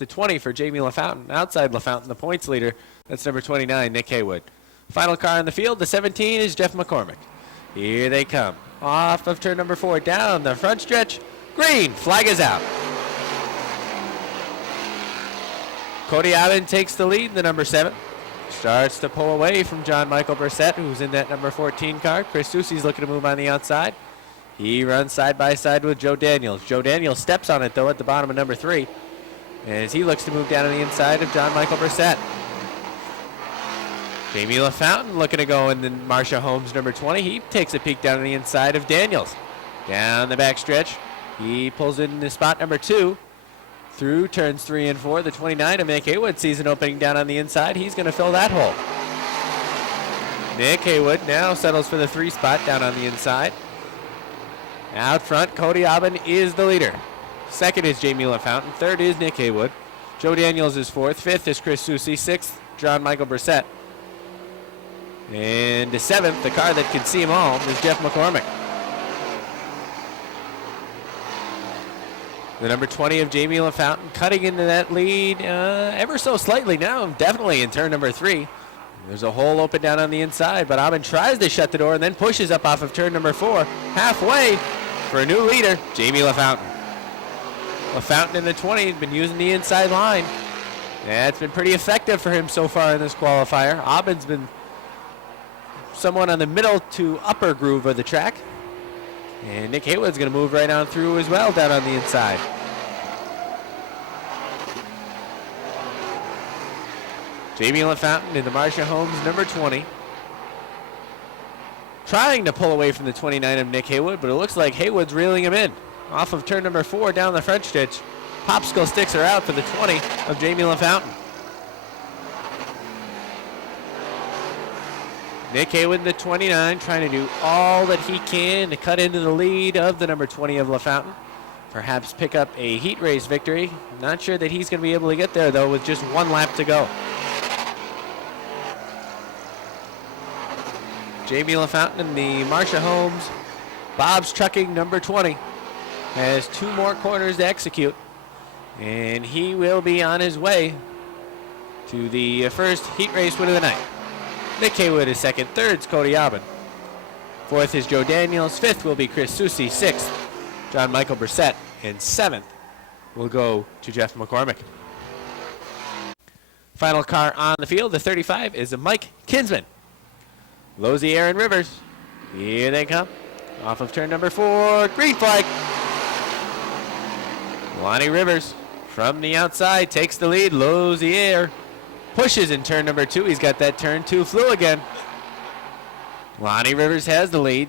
the 20 for Jamie LaFountain. Outside LaFountain, the points leader. That's number 29, Nick Haywood. Final car on the field, the 17 is Jeff McCormick. Here they come. Off of turn number 4, down the front stretch. Green, flag is out. Cody Allen takes the lead, the number 7. Starts to pull away from John Michael Brissett, who's in that number 14 car. Chris Soucy's looking to move on the outside. He runs side by side with Joe Daniels. Joe Daniels steps on it, though, at the bottom of number 3, as he looks to move down on the inside of John Michael Brissett. Jamie LaFountain looking to go in the Marcia Holmes number 20. He takes a peek down on the inside of Daniels. Down the back stretch, he pulls in the spot number 2. Through turns 3 and 4, the 29 of Nick Haywood sees an opening down on the inside. He's going to fill that hole. Nick Haywood now settles for the 3 spot down on the inside. Out front, Cody Aubin is the leader. Second is Jamie LaFountain. Third is Nick Haywood. Joe Daniels is 4th. 5th is Chris Soucy. 6th, John Michael Brissett. And the 7th, the car that can see them all, is Jeff McCormick. The number 20 of Jamie LaFountain cutting into that lead ever so slightly now, definitely in turn number 3. There's a hole open down on the inside, but Aubin tries to shut the door and then pushes up off of turn number 4. Halfway for a new leader, Jamie LaFountain. LaFountain in the 20 has been using the inside line. Yeah, it's been pretty effective for him so far in this qualifier. Aubin's been somewhat on the middle to upper groove of the track. And Nick Haywood's going to move right on through as well down on the inside. Jamie LaFountain in the Marcia Holmes number 20. Trying to pull away from the 29 of Nick Haywood, but it looks like Haywood's reeling him in. Off of turn number 4 down the front stretch. Popsicle sticks are out for the 20 of Jamie LaFountain. Nick Haywood, the 29, trying to do all that he can to cut into the lead of the number 20 of LaFountain. Perhaps pick up a heat race victory. Not sure that he's going to be able to get there, though, with just 1 lap to go. Jamie LaFountain in the Marcia Holmes Bob's Trucking number 20 has 2 more corners to execute, and he will be on his way to the first heat race win of the night. Nick Haywood is 2nd. 3rd is Cody Aubin. 4th is Joe Daniels. 5th will be Chris Soucy. 6th, John Michael Brissett. And 7th will go to Jeff McCormick. Final car on the field, the 35, is Mike Kinsman. Lozier and Rivers. Here they come. Off of turn number 4. Green flag. Lonnie Rivers from the outside takes the lead. Lozier pushes in turn number 2. He's got that turn 2 flu again. Lonnie Rivers has the lead.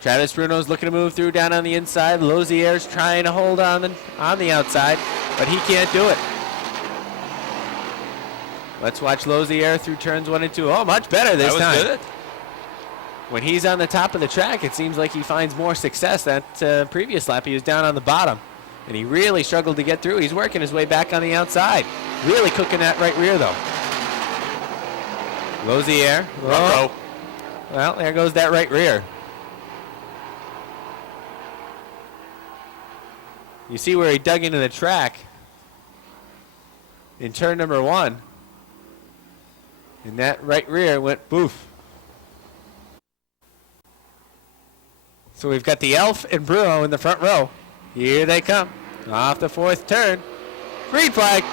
Travis Bruno's looking to move through down on the inside. Lozier's trying to hold on the outside, but he can't do it. Let's watch Lozier through turns 1 and 2. Oh, much better this time. Good. When he's on the top of the track, it seems like he finds more success. That previous lap, he was down on the bottom, and he really struggled to get through. He's working his way back on the outside. Really cooking that right rear, though. Lozier. Oh. Well, there goes that right rear. You see where he dug into the track in turn number 1. And that right rear went boof. So we've got the Elf and Bruno in the front row. Here they come. Off the 4th turn. Green flag.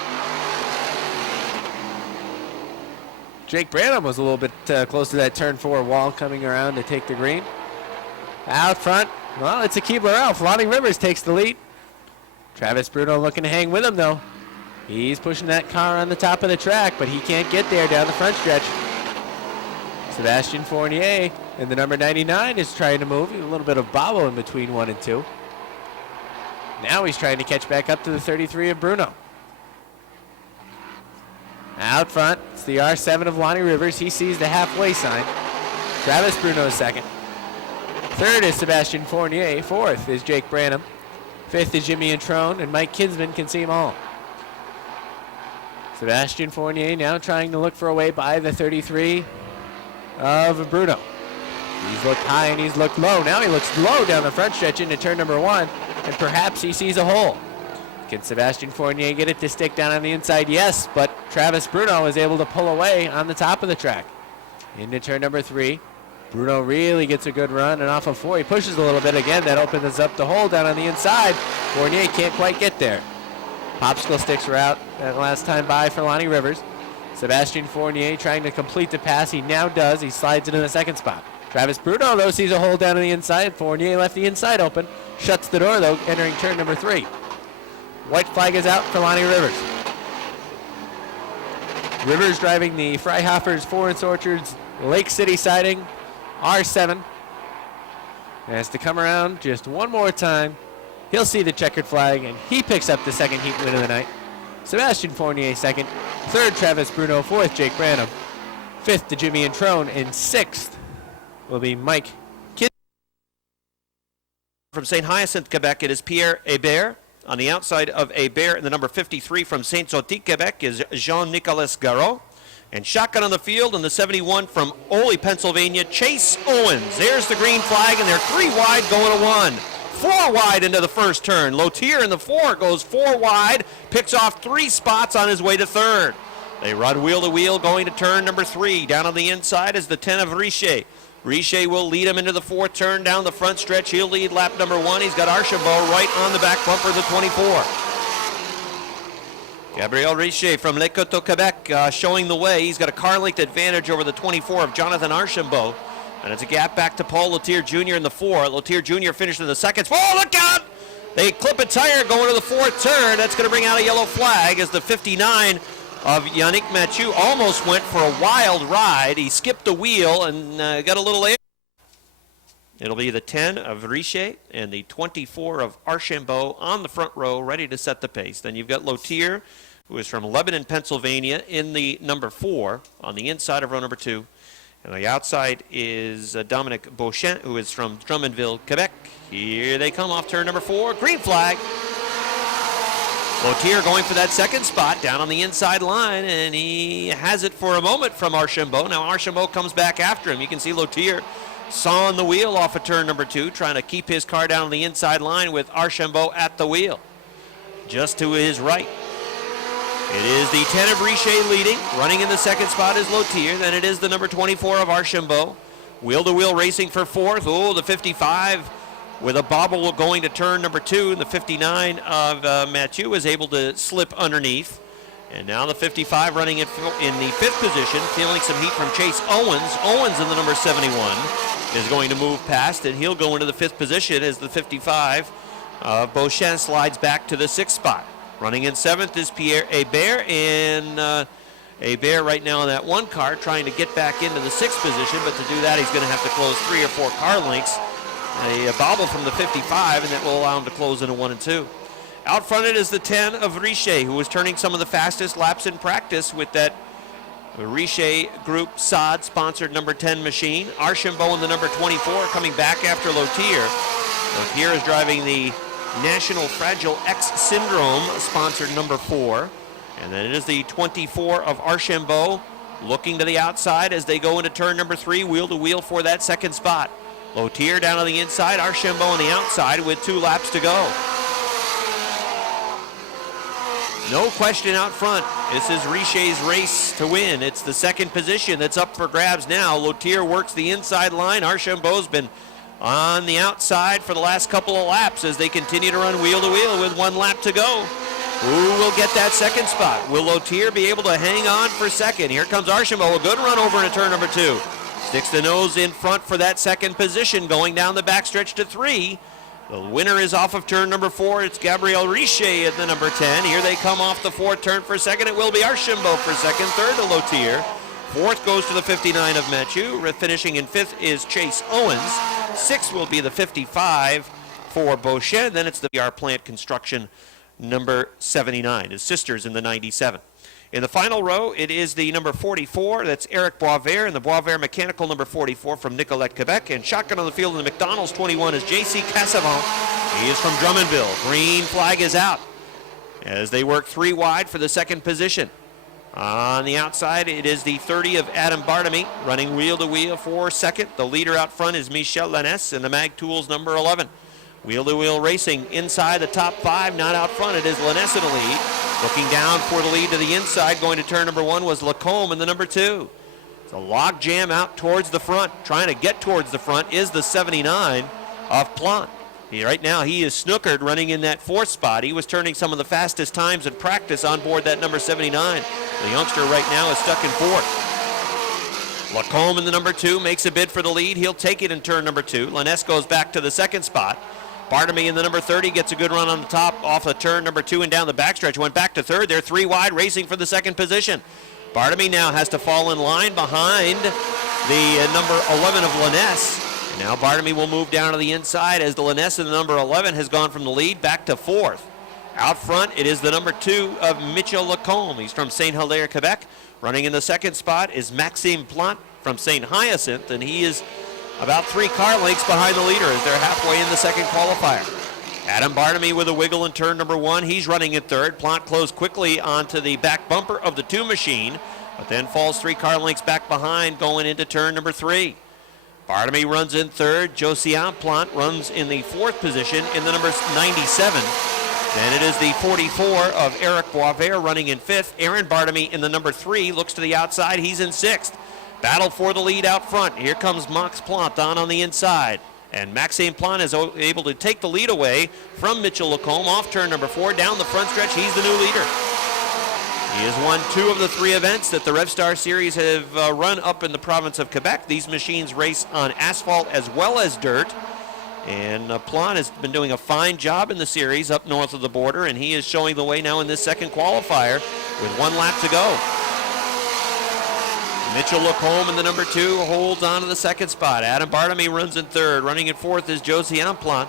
Jake Branham was a little bit close to that turn 4 wall coming around to take the green. Out front, well, it's a Keebler Elf. Lonnie Rivers takes the lead. Travis Bruno looking to hang with him, though. He's pushing that car on the top of the track, but he can't get there down the front stretch. Sebastian Fournier in the number 99 is trying to move. A little bit of bobble in between 1 and 2. Now he's trying to catch back up to the 33 of Bruno. Out front, it's the R7 of Lonnie Rivers. He sees the halfway sign. Travis Bruno is 2nd. 3rd is Sebastian Fournier. 4th is Jake Branham. 5th is Jimmy Introne, and Mike Kinsman can see them all. Sebastian Fournier now trying to look for a way by the 33 of Bruno. He's looked high and he's looked low. Now he looks low down the front stretch into turn number 1, and perhaps he sees a hole. Can Sebastian Fournier get it to stick down on the inside? Yes, but Travis Bruno is able to pull away on the top of the track. Into turn number 3. Bruno really gets a good run, and off of 4, he pushes a little bit again. That opens up the hole down on the inside. Fournier can't quite get there. Popsicle sticks are out that last time by for Lonnie Rivers. Sebastian Fournier trying to complete the pass. He now does. He slides into the second spot. Travis Bruno, though, sees a hole down on the inside. Fournier left the inside open. Shuts the door, though, entering turn number 3. White flag is out for Lonnie Rivers. Rivers driving the Freihofer's Florence Orchards Lake City siding, R7. Has to come around just one more time. He'll see the checkered flag, and he picks up the second heat win of the night. Sebastian Fournier second. Third, Travis Bruno. Fourth, Jake Branham. Fifth, to Jimmy Introne. And sixth will be Mike Kidd. From St. Hyacinthe, Quebec, it is Pierre Hébert. On the outside of Hébert, in the number 53 from Saint-Zotique, Quebec, is Jean-Nicolas Garot. And shotgun on the field in the 71 from Oley, Pennsylvania, Chase Owens. There's the green flag, and they're 3 wide going to 1. 4 wide into the first turn. Lotier in the 4 goes 4 wide, picks off 3 spots on his way to third. They run wheel to wheel going to turn number 3. Down on the inside is the 10 of Richer. Richer will lead him into the 4th turn down the front stretch. He'll lead lap number 1. He's got Archambault right on the back bumper of the 24. Gabriel Richer from Les Coteaux, Quebec, showing the way. He's got a car length advantage over the 24 of Jonathan Archambault. And it's a gap back to Paul Lotier Jr. in the 4. Lotier Jr. finished in the 2nd. Oh, look out! They clip a tire going to the 4th turn. That's going to bring out a yellow flag as the 59 of Yannick Mathieu almost went for a wild ride. He skipped the wheel and got a little air. It'll be the 10 of Richer and the 24 of Archambault on the front row, ready to set the pace. Then you've got Lotier, who is from Lebanon, Pennsylvania, in the number 4 on the inside of row number 2. And the outside is Dominic Beauchamp, who is from Drummondville, Quebec. Here they come off turn number 4. Green flag. Lotier going for that 2nd spot down on the inside line, and he has it for a moment from Archambault. Now Archambault comes back after him. You can see Lotier sawing the wheel off of turn number 2, trying to keep his car down on the inside line with Archambault at the wheel. Just to his right. It is the 10 of Richer leading. Running in the 2nd spot is Lotier. Then it is the number 24 of Archambault. Wheel-to-wheel racing for 4th. Oh, the 55 with a bobble going to turn number 2. The 59 of Mathieu is able to slip underneath. And now the 55 running in the 5th position, feeling some heat from Chase Owens. Owens in the number 71 is going to move past, and he'll go into the 5th position as the 55 Beauchamp slides back to the 6th spot. Running in 7th is Pierre Hébert, and Hébert right now in that 1 car trying to get back into the 6th position, but to do that he's going to have to close 3 or 4 car lengths. A bobble from the 55, and that will allow him to close into 1 and 2. Out front it is the 10 of Richer, who was turning some of the fastest laps in practice with that Richer Group SOD sponsored number 10 machine. Archambault in the number 24 coming back after Lotier. Lotier is driving the National Fragile X Syndrome sponsored number 4. And then it is the 24 of Archambault looking to the outside as they go into turn number 3, wheel to wheel for that 2nd spot. Lotier down on the inside, Archambault on the outside with 2 laps to go. No question out front. This is Richer's race to win. It's the 2nd position that's up for grabs now. Lotier works the inside line. Archambault's been on the outside for the last couple of laps as they continue to run wheel to wheel with 1 lap to go. Who will get that 2nd spot? Will Lotier be able to hang on for 2nd? Here comes Archambault, a good run over into turn number 2. Sticks the nose in front for that 2nd position, going down the backstretch to 3. The winner is off of turn number 4. It's Gabriel Richer at the number 10. Here they come off the 4th turn for 2nd. It will be Archambault for 2nd. 3rd to Lotier. 4th goes to the 59 of Mathieu. Finishing in 5th is Chase Owens. 6th will be the 55 for Beauchamp. Then it's the PR Plant Construction number 79. His sister's in the 97. In the final row, it is the number 44. That's Eric Boisvert, and the Boisvert Mechanical number 44 from Nicolette, Quebec. And shotgun on the field in the McDonald's 21 is J.C. Cassavant. He is from Drummondville. Green flag is out as they work 3 wide for the 2nd position. On the outside, it is the 30 of Adam Bartomey running wheel to wheel for 2nd. The leader out front is Michel Lanès and the Mag Tools number 11. Wheel-to-wheel racing inside the top 5, not out front. It is Lanessa in the lead. Looking down for the lead to the inside, going to turn number 1 was Lacombe in the number 2. It's a log jam out towards the front. Trying to get towards the front is the 79 of Plant. Right now he is snookered running in that 4th spot. He was turning some of the fastest times in practice on board that number 79. The youngster right now is stuck in 4th. Lacombe in the number 2 makes a bid for the lead. He'll take it in turn number 2. Lanessa goes back to the 2nd spot. Bartomey in the number 30 gets a good run on the top off of turn number 2 and down the backstretch. Went back to 3rd. They're 3 wide racing for the 2nd position. Bartomey now has to fall in line behind the number 11 of Lanessa. Now Bartomey will move down to the inside as the Lanessa in the number 11 has gone from the lead back to 4th. Out front, it is the number 2 of Mitchell Lacombe. He's from St. Hilaire, Quebec. Running in the 2nd spot is Maxime Plant from St. Hyacinthe, and he is about 3 car lengths behind the leader as they're halfway in the 2nd qualifier. Adam Bartomey with a wiggle in turn number 1. He's running in 3rd. Plant closed quickly onto the back bumper of the 2 machine, but then falls 3 car lengths back behind going into turn number 3. Bartomey runs in 3rd. Josiane Plant runs in the 4th position in the number 97. Then it is the 44 of Eric Boisvert running in 5th. Aaron Bartomey in the number 3 looks to the outside. He's in 6th. Battle for the lead out front. Here comes Max Plant on the inside. And Maxime Plant is able to take the lead away from Mitchell Lacombe off turn number 4. Down the front stretch, he's the new leader. He has won 2 of the 3 events that the RevStar Series have run up in the province of Quebec. These machines race on asphalt as well as dirt. And Plant has been doing a fine job in the series up north of the border, and he is showing the way now in this 2nd qualifier with 1 lap to go. Mitchell Lacombe in the number 2 holds on to the 2nd spot. Adam Bartomey runs in 3rd. Running in 4th is Josiane Plant.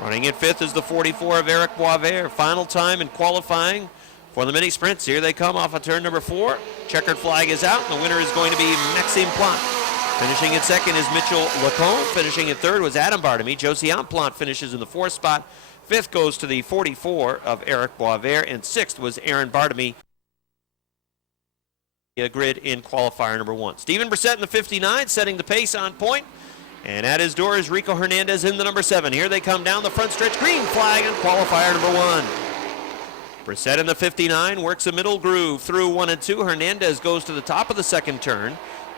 Running in 5th is the 44 of Eric Boisvert. Final time in qualifying for the mini sprints. Here they come off of turn number 4. Checkered flag is out, and the winner is going to be Maxime Plant. Finishing in 2nd is Mitchell Lacombe. Finishing in 3rd was Adam Bartomey. Josiane Plant finishes in the 4th spot. 5th goes to the 44 of Eric Boisvert, and 6th was Aaron Bartomey. A grid in qualifier number 1. Stephen Brissett in the 59 setting the pace on point. And at his door is Rico Hernandez in the number 7. Here they come down the front stretch. Green flag on qualifier number 1. Brissett in the 59 works a middle groove through 1 and 2. Hernandez goes to the top of the 2nd turn.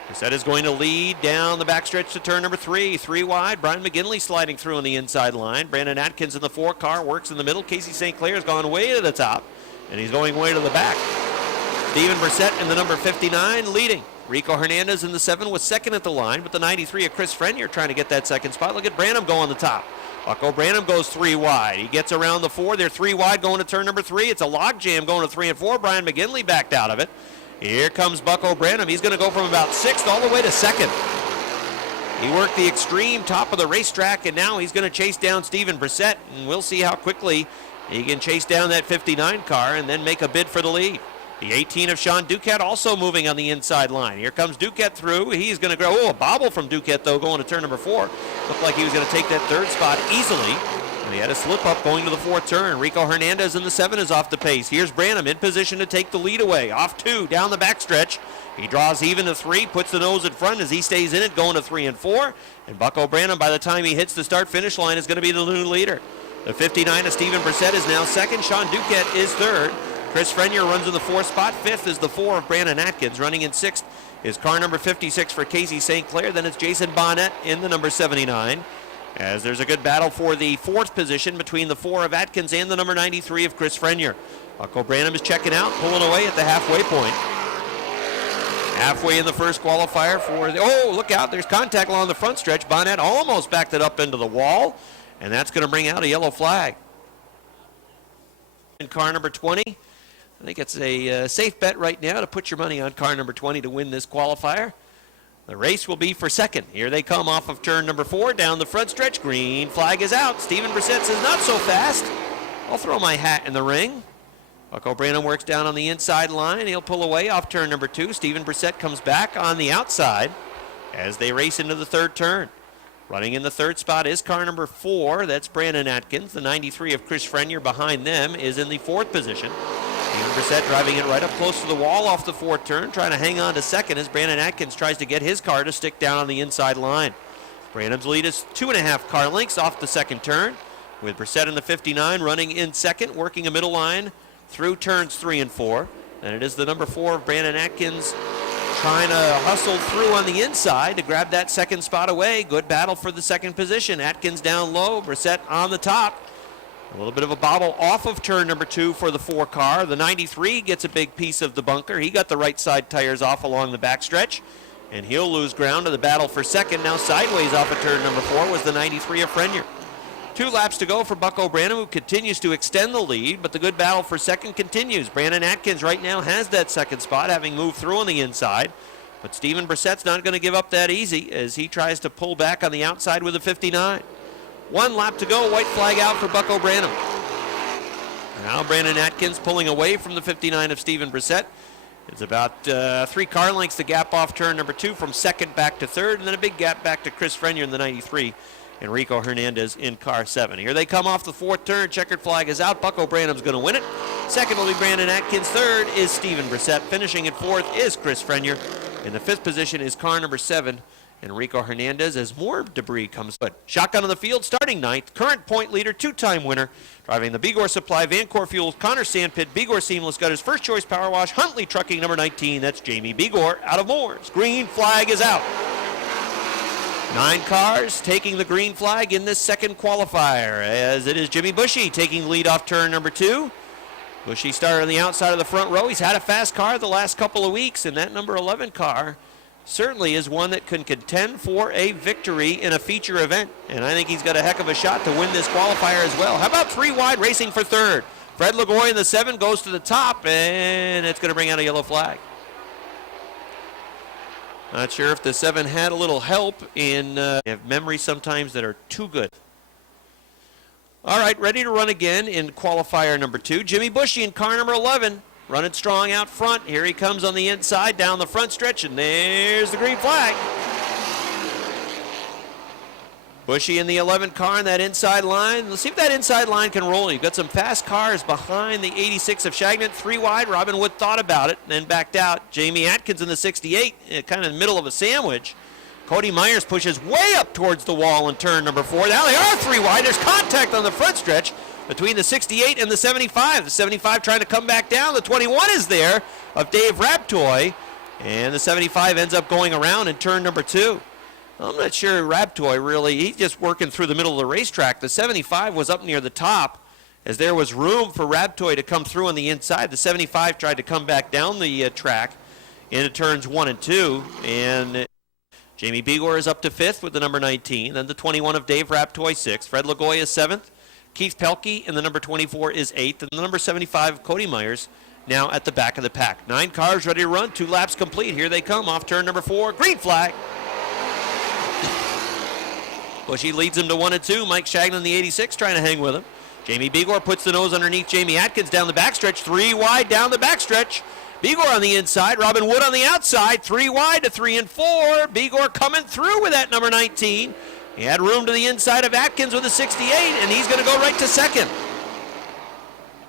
Brissett is going to lead down the backstretch to turn number 3. 3 wide. Brian McGinley sliding through on the inside line. Brandon Atkins in the 4 car works in the middle. Casey St. Clair has gone way to the top, and he's going way to the back. Stephen Brissett in the number 59 leading. Rico Hernandez in the 7 was 2nd at the line, but the 93 of Chris Frenier trying to get that 2nd spot. Look at Branham go on the top. Bucko Branham goes 3 wide. He gets around the 4. They're 3 wide going to turn number 3. It's a log jam going to 3 and 4. Brian McGinley backed out of it. Here comes Bucko Branham. He's going to go from about 6th all the way to 2nd. He worked the extreme top of the racetrack, and now he's going to chase down Stephen Brissett, and we'll see how quickly he can chase down that 59 car and then make a bid for the lead. The 18 of Sean Duquette also moving on the inside line. Here comes Duquette through. He's going to go. Oh, a bobble from Duquette, though, going to turn number 4. Looked like he was going to take that 3rd spot easily. And he had a slip up going to the 4th turn. Rico Hernandez in the 7 is off the pace. Here's Branham in position to take the lead away. Off 2, down the backstretch. He draws even to 3, puts the nose in front as he stays in it, going to 3 and 4. And Bucko Branham, by the time he hits the start-finish line, is going to be the new leader. The 59 of Stephen Brissett is now 2nd. Sean Duquette is 3rd. Chris Frenier runs in the 4th spot. 5th is the 4 of Brandon Atkins. Running in 6th is car number 56 for Casey St. Clair. Then it's Jason Bonnet in the number 79. As there's a good battle for the 4th position between the 4 of Atkins and the number 93 of Chris Frenier. Bucko Branham is checking out, pulling away at the halfway point. Halfway in the first qualifier for the, oh, look out, there's contact along the front stretch. Bonnet almost backed it up into the wall, and that's going to bring out a yellow flag. In car number 20. I think it's a safe bet right now to put your money on car number 20 to win this qualifier. The race will be for 2nd. Here they come off of turn number 4 down the front stretch. Green flag is out. Stephen Brissett says not so fast. I'll throw my hat in the ring. Bucko Branham works down on the inside line. He'll pull away off turn number 2. Stephen Brissett comes back on the outside as they race into the 3rd turn. Running in the 3rd spot is car number 4. That's Brandon Atkins. The 93 of Chris Frenier behind them is in the 4th position. Stephen Brissett driving it right up close to the wall off the 4th turn, trying to hang on to 2nd as Brandon Atkins tries to get his car to stick down on the inside line. Branham's lead is 2.5 car lengths off the 2nd turn. with Brissett in the 59 running in second, working a middle line through turns 3 and 4. And it is the number 4 of Brandon Atkins trying to hustle through on the inside to grab that second spot away. Good battle for the second position. Atkins down low, Brissett on the top. A little bit of a bobble off of turn number 2 for the 4 car. The 93 gets a big piece of the bunker. He got the right side tires off along the backstretch, and he'll lose ground to the battle for second. Now sideways off of turn number 4 was the 93 of Frenier. 2 laps to go for Buck O'Brien, who continues to extend the lead, but the good battle for second continues. Brandon Atkins right now has that second spot, having moved through on the inside, but Steven Brissett's not going to give up that easy as he tries to pull back on the outside with a 59. 1 lap to go, white flag out for Buck O'Brien. Now Brandon Atkins pulling away from the 59 of Steven Brissett. It's about 3 car lengths to gap off turn number 2 from second back to third, and then a big gap back to Chris Frenier in the 93. Enrico Hernandez in car 7. Here they come off the 4th turn. Checkered flag is out. Buck O'Brien's going to win it. Second will be Brandon Atkins. Third is Steven Brissett. Finishing at 4th is Chris Frenier. In the 5th position is car number 7, Enrico Hernandez, as more debris comes. But shotgun on the field, starting 9th. Current point leader, 2-time winner. Driving the Bigor Supply, Vancor Fuels, Connor Sandpit, Bigor Seamless Gutters, First Choice Power Wash, Huntley Trucking, number 19. That's Jamie Bigor out of Moores. Green flag is out. 9 cars taking the green flag in this second qualifier, as it is Jimmy Bushy taking lead off turn number 2. Bushy started on the outside of the front row. He's had a fast car the last couple of weeks, and that number 11 car certainly is one that can contend for a victory in a feature event, and I think he's got a heck of a shot to win this qualifier as well. How about 3 wide racing for third? Fred Lagoy in the 7 goes to the top, and it's going to bring out a yellow flag. Not sure if the 7 had a little help in have memories sometimes that are too good. All right, ready to run again in qualifier number 2. Jimmy Bushy in car number 11, running strong out front. Here he comes on the inside down the front stretch, and there's the green flag. Bushy in the 11 car in that inside line. Let's see if that inside line can roll. You've got some fast cars behind the 86 of Shagnon. 3 wide. Robin Wood thought about it and then backed out. Jamie Atkins in the 68, kind of in the middle of a sandwich. Cody Myers pushes way up towards the wall in turn number 4. Now they are 3 wide. There's contact on the front stretch between the 68 and the 75. The 75 trying to come back down. The 21 is there of Dave Raptoy, and the 75 ends up going around in turn number 2. I'm not sure Raptoy really, he's just working through the middle of the racetrack. The 75 was up near the top as there was room for Raptoy to come through on the inside. The 75 tried to come back down the track into turns 1 and 2, and Jamie Bigor is up to 5th with the number 19. Then the 21 of Dave Raptoy 6th. Fred Lagoy is 7th. Keith Pelkey in the number 24 is 8th. And the number 75 of Cody Myers now at the back of the pack. 9 cars ready to run. 2 laps complete. Here they come off turn number 4. Green flag. Bushy leads him to 1 and 2. Mike Shagnon, the 86, trying to hang with him. Jamie Bigor puts the nose underneath Jamie Atkins down the backstretch. 3 wide down the backstretch. Bigor on the inside. Robin Wood on the outside. 3 wide to 3 and 4. Bigor coming through with that number 19. He had room to the inside of Atkins with a 68, and he's going to go right to second.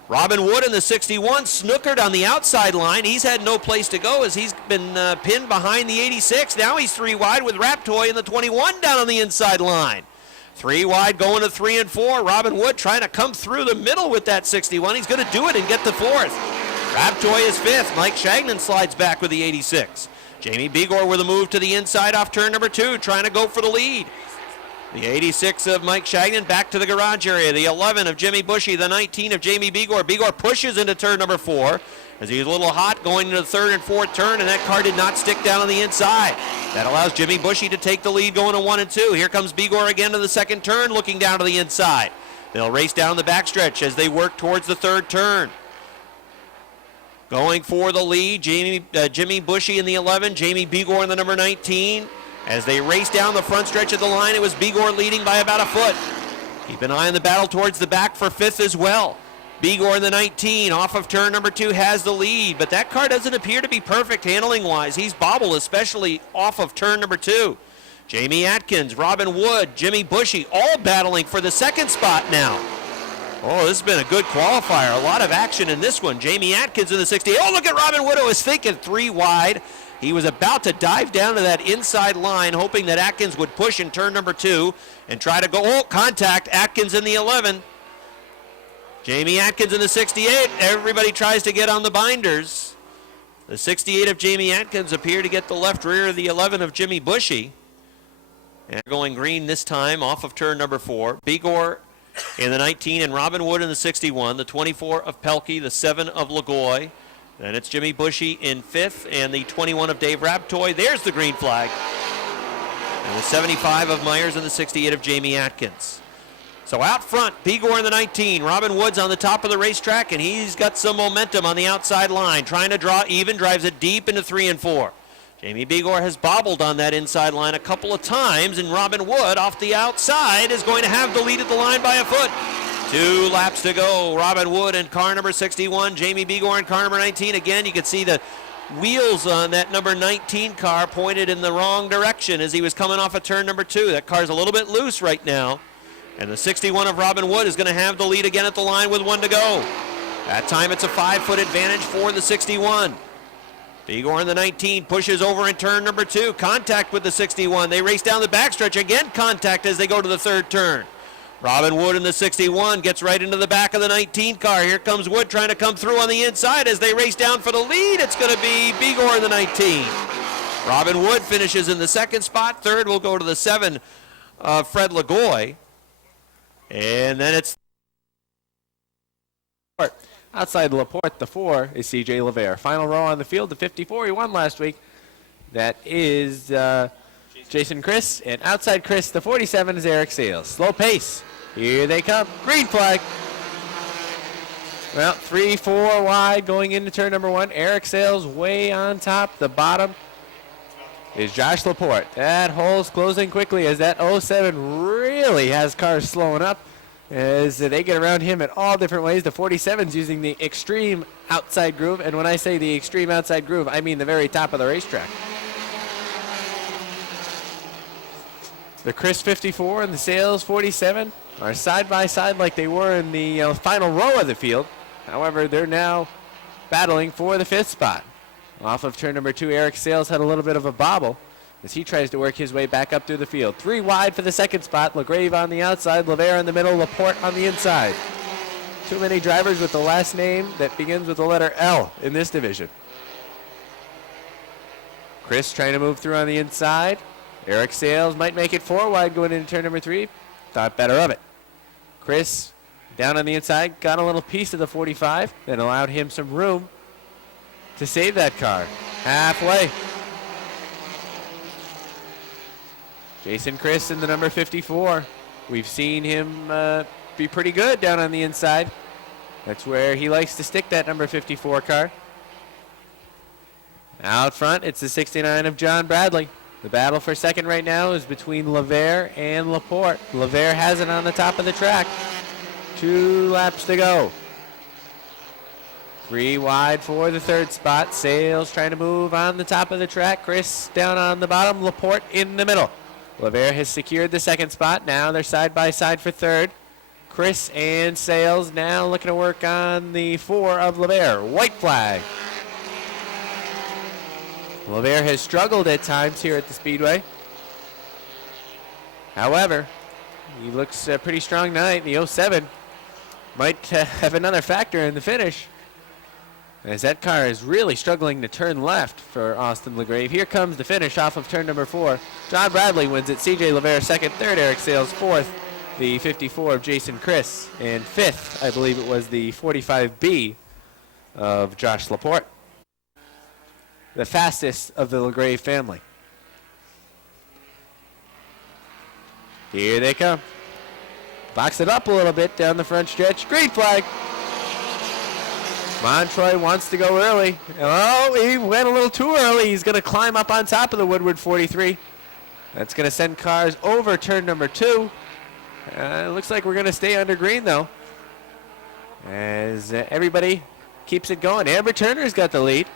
Robin Wood in the 61 snookered on the outside line. He's had no place to go as he's been pinned behind the 86. Now he's 3 wide with Raptoy in the 21 down on the inside line. 3 wide going to 3 and 4. Robin Wood trying to come through the middle with that 61. He's going to do it and get the 4th. Raptoy is 5th. Mike Shagnon slides back with the 86. Jamie Bigor with a move to the inside off turn number 2, trying to go for the lead. The 86 of Mike Shagnon back to the garage area. The 11 of Jimmy Bushy. The 19 of Jamie Bigor. Bigor pushes into turn number 4 as he's a little hot going into the 3rd and 4th turn, and that car did not stick down on the inside. That allows Jimmy Bushy to take the lead going to 1 and 2. Here comes Bigor again to the 2nd turn, looking down to the inside. They'll race down the backstretch as they work towards the 3rd turn. Going for the lead, Jimmy Bushy in the 11, Jamie Bigor in the number 19. As they race down the front stretch of the line, it was Bigor leading by about a foot. Keep an eye on the battle towards the back for 5th as well. Bigor in the 19, off of turn number 2, has the lead, but that car doesn't appear to be perfect handling-wise. He's bobbled, especially off of turn number 2. Jamie Atkins, Robin Wood, Jimmy Bushy, all battling for the 2nd spot now. Oh, this has been a good qualifier. A lot of action in this one. Jamie Atkins in the 60. Oh, look at Robin Wood, who is thinking 3 wide. He was about to dive down to that inside line, hoping that Atkins would push in turn number 2 and try to go. Oh, contact. Atkins in the 11. Jamie Atkins in the 68. Everybody tries to get on the binders. The 68 of Jamie Atkins appeared to get the left rear of the 11 of Jimmy Bushy. And going green this time off of turn number 4. Bigor in the 19 and Robin Wood in the 61. The 24 of Pelkey, the 7 of Lagoy. And it's Jimmy Bushy in 5th and the 21 of Dave Raptoy. There's the green flag. And the 75 of Myers and the 68 of Jamie Atkins. So out front, Bigor in the 19. Robin Woods on the top of the racetrack, and he's got some momentum on the outside line. Trying to draw even, drives it deep into 3 and 4. Jamie Bigor has bobbled on that inside line a couple of times, and Robin Wood off the outside is going to have the lead at the line by a foot. 2 laps to go. Robin Wood in car number 61. Jamie Bigor in car number 19. Again, you can see the wheels on that number 19 car pointed in the wrong direction as he was coming off of turn number 2. That car's a little bit loose right now. And the 61 of Robin Wood is going to have the lead again at the line with 1 to go. That time it's a 5-foot advantage for the 61. Bigor in the 19 pushes over in turn number 2. Contact with the 61. They race down the backstretch. Again, contact as they go to the 3rd turn. Robin Wood in the 61 gets right into the back of the 19 car. Here comes Wood trying to come through on the inside as they race down for the lead. It's going to be Bigor in the 19. Robin Wood finishes in the 2nd spot. 3rd will go to the 7, Fred Lagoy. And then it's outside Laporte, the 4 is C.J. Levere. Final row on the field, the 54 he won last week. That is Jason Chris. And outside Chris, the 47 is Eric Sales. Slow pace. Here they come. Green flag. Well, 3-4 wide going into turn number 1. Eric Sales way on top. The bottom is Josh Laporte. That hole's closing quickly as that 07 really has cars slowing up as they get around him in all different ways. The 47's using the extreme outside groove, and when I say the extreme outside groove, I mean the very top of the racetrack. The Chris 54 and the Sales 47 are side by side like they were in the final row of the field. However, they're now battling for the 5th spot. Off of turn number 2, Eric Sales had a little bit of a bobble as he tries to work his way back up through the field. 3 wide for the 2nd spot. LaGrave on the outside, Levere in the middle, Laporte on the inside. Too many drivers with the last name that begins with the letter L in this division. Chris trying to move through on the inside. Eric Sales might make it 4 wide going into turn number 3. Thought better of it. Chris down on the inside, got a little piece of the 45 that allowed him some room to save that car. Halfway. Jason Chris in the number 54. We've seen him be pretty good down on the inside. That's where he likes to stick that number 54 car. Out front, it's the 69 of John Bradley. The battle for 2nd right now is between Levere and Laporte. Levere has it on the top of the track. 2 laps to go. 3 wide for the 3rd spot. Sales trying to move on the top of the track. Chris down on the bottom. Laporte in the middle. Levere has secured the 2nd spot. Now they're side by side for 3rd. Chris and Sales now looking to work on the 4 of Levere. White flag. Levere has struggled at times here at the Speedway. However, he looks pretty strong tonight. The 07 might have another factor in the finish, as that car is really struggling to turn left for Austin LaGrave. Here comes the finish off of turn number 4. John Bradley wins it. C.J. Levere 2nd. 3rd, Eric Sales 4th. The 54 of Jason Chris. And 5th, I believe it was the 45B of Josh Laporte. The fastest of the LaGrave family. Here they come. Box it up a little bit down the front stretch. Green flag. Montroy wants to go early. Oh, he went a little too early. He's going to climb up on top of the Woodward 43. That's going to send cars over turn number 2. It looks like we're going to stay under green, though, as everybody keeps it going. Amber Turner's got the lead.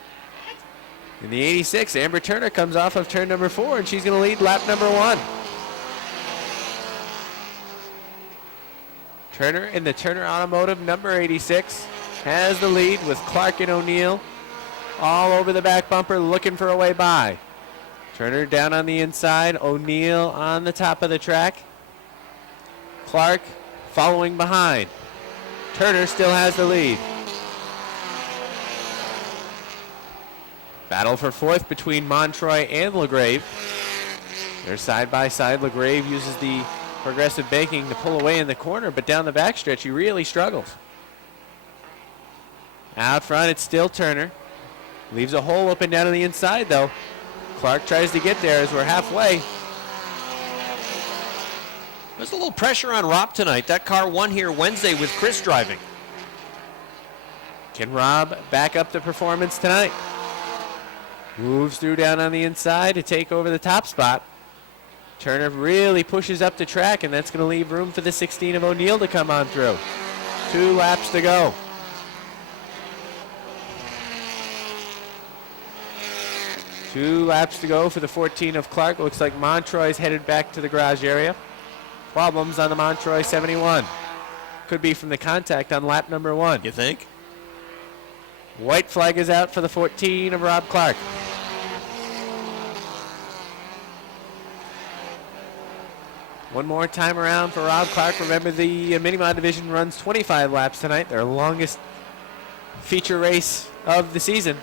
In the 86, Amber Turner comes off of turn number 4, and she's going to lead lap number 1. Turner in the Turner Automotive number 86 has the lead with Clark and O'Neill all over the back bumper looking for a way by. Turner down on the inside. O'Neill on the top of the track. Clark following behind. Turner still has the lead. Battle for fourth between Montroy and LaGrave. They're side by side. LaGrave uses the progressive banking to pull away in the corner, but down the backstretch he really struggles. Out front it's still Turner. Leaves a hole open down on the inside though. Clark tries to get there as we're halfway. There's a little pressure on Rob tonight. That car won here Wednesday with Chris driving. Can Rob back up the performance tonight? Moves through down on the inside to take over the top spot. Turner really pushes up the track, and that's going to leave room for the 16 of O'Neill to come on through. 2 laps to go. Two laps to go for the 14 of Clark. Looks like Montroy's headed back to the garage area. Problems on the Montroy 71. Could be from the contact on lap number 1. You think? White flag is out for the 14 of Rob Clark. One more time around for Rob Clark. Remember, the Mini-Mod division runs 25 laps tonight, their longest feature race of the season.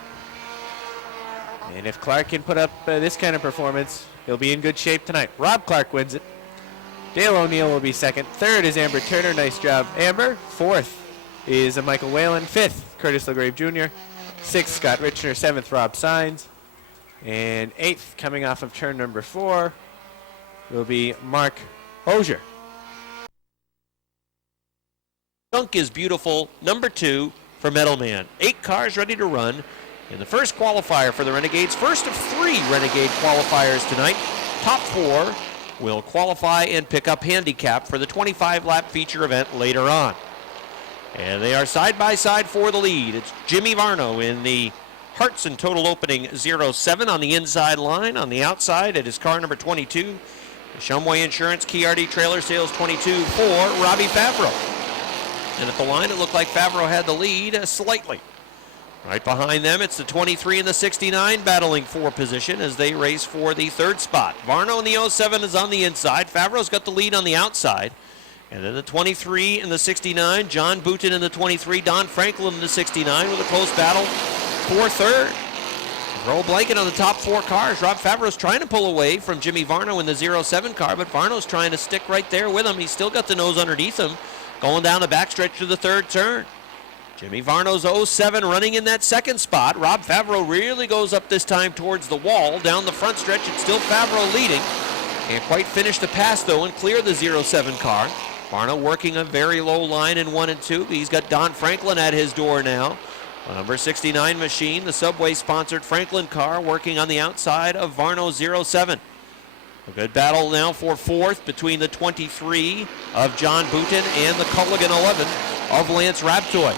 And if Clark can put up this kind of performance, he'll be in good shape tonight. Rob Clark wins it. Dale O'Neill will be second. Third is Amber Turner. Nice job, Amber. Fourth is Michael Whalen. Fifth, Curtis LaGrave Jr. Sixth, Scott Richner. Seventh, Rob Sines. And eighth, coming off of turn number 4, will be Mark Hosier. Dunk is beautiful. Number 2 for Metal Man. 8 cars ready to run in the first qualifier for the Renegades. First of 3 Renegade qualifiers tonight. Top 4 will qualify and pick up handicap for the 25-lap feature event later on. And they are side by side for the lead. It's Jimmy Varno in the Hartson total opening 07 on the inside line. On the outside, it is car number 22. Shumway Insurance KRD Trailer Sales 22 for Robbie Favreau. And at the line, it looked like Favreau had the lead slightly. Right behind them, it's the 23 and the 69 battling for position as they race for the third spot. Varno in the 07 is on the inside. Favreau's got the lead on the outside. And then the 23 and the 69, John Booten in the 23, Don Franklin in the 69 with a close battle for third. Roll blanket on the top 4 cars. Rob Favreau's trying to pull away from Jimmy Varno in the 07 car, but Varno's trying to stick right there with him. He's still got the nose underneath him, going down the backstretch to the third turn. Jimmy Varno's 07 running in that second spot. Rob Favreau really goes up this time towards the wall. Down the front stretch, it's still Favreau leading. Can't quite finish the pass, though, and clear the 07 car. Varno working a very low line in 1 and 2. He's got Don Franklin at his door now. Number 69 machine, the Subway-sponsored Franklin car, working on the outside of Varno 07. A good battle now for fourth between the 23 of John Booten and the Culligan 11 of Lance Raptoy.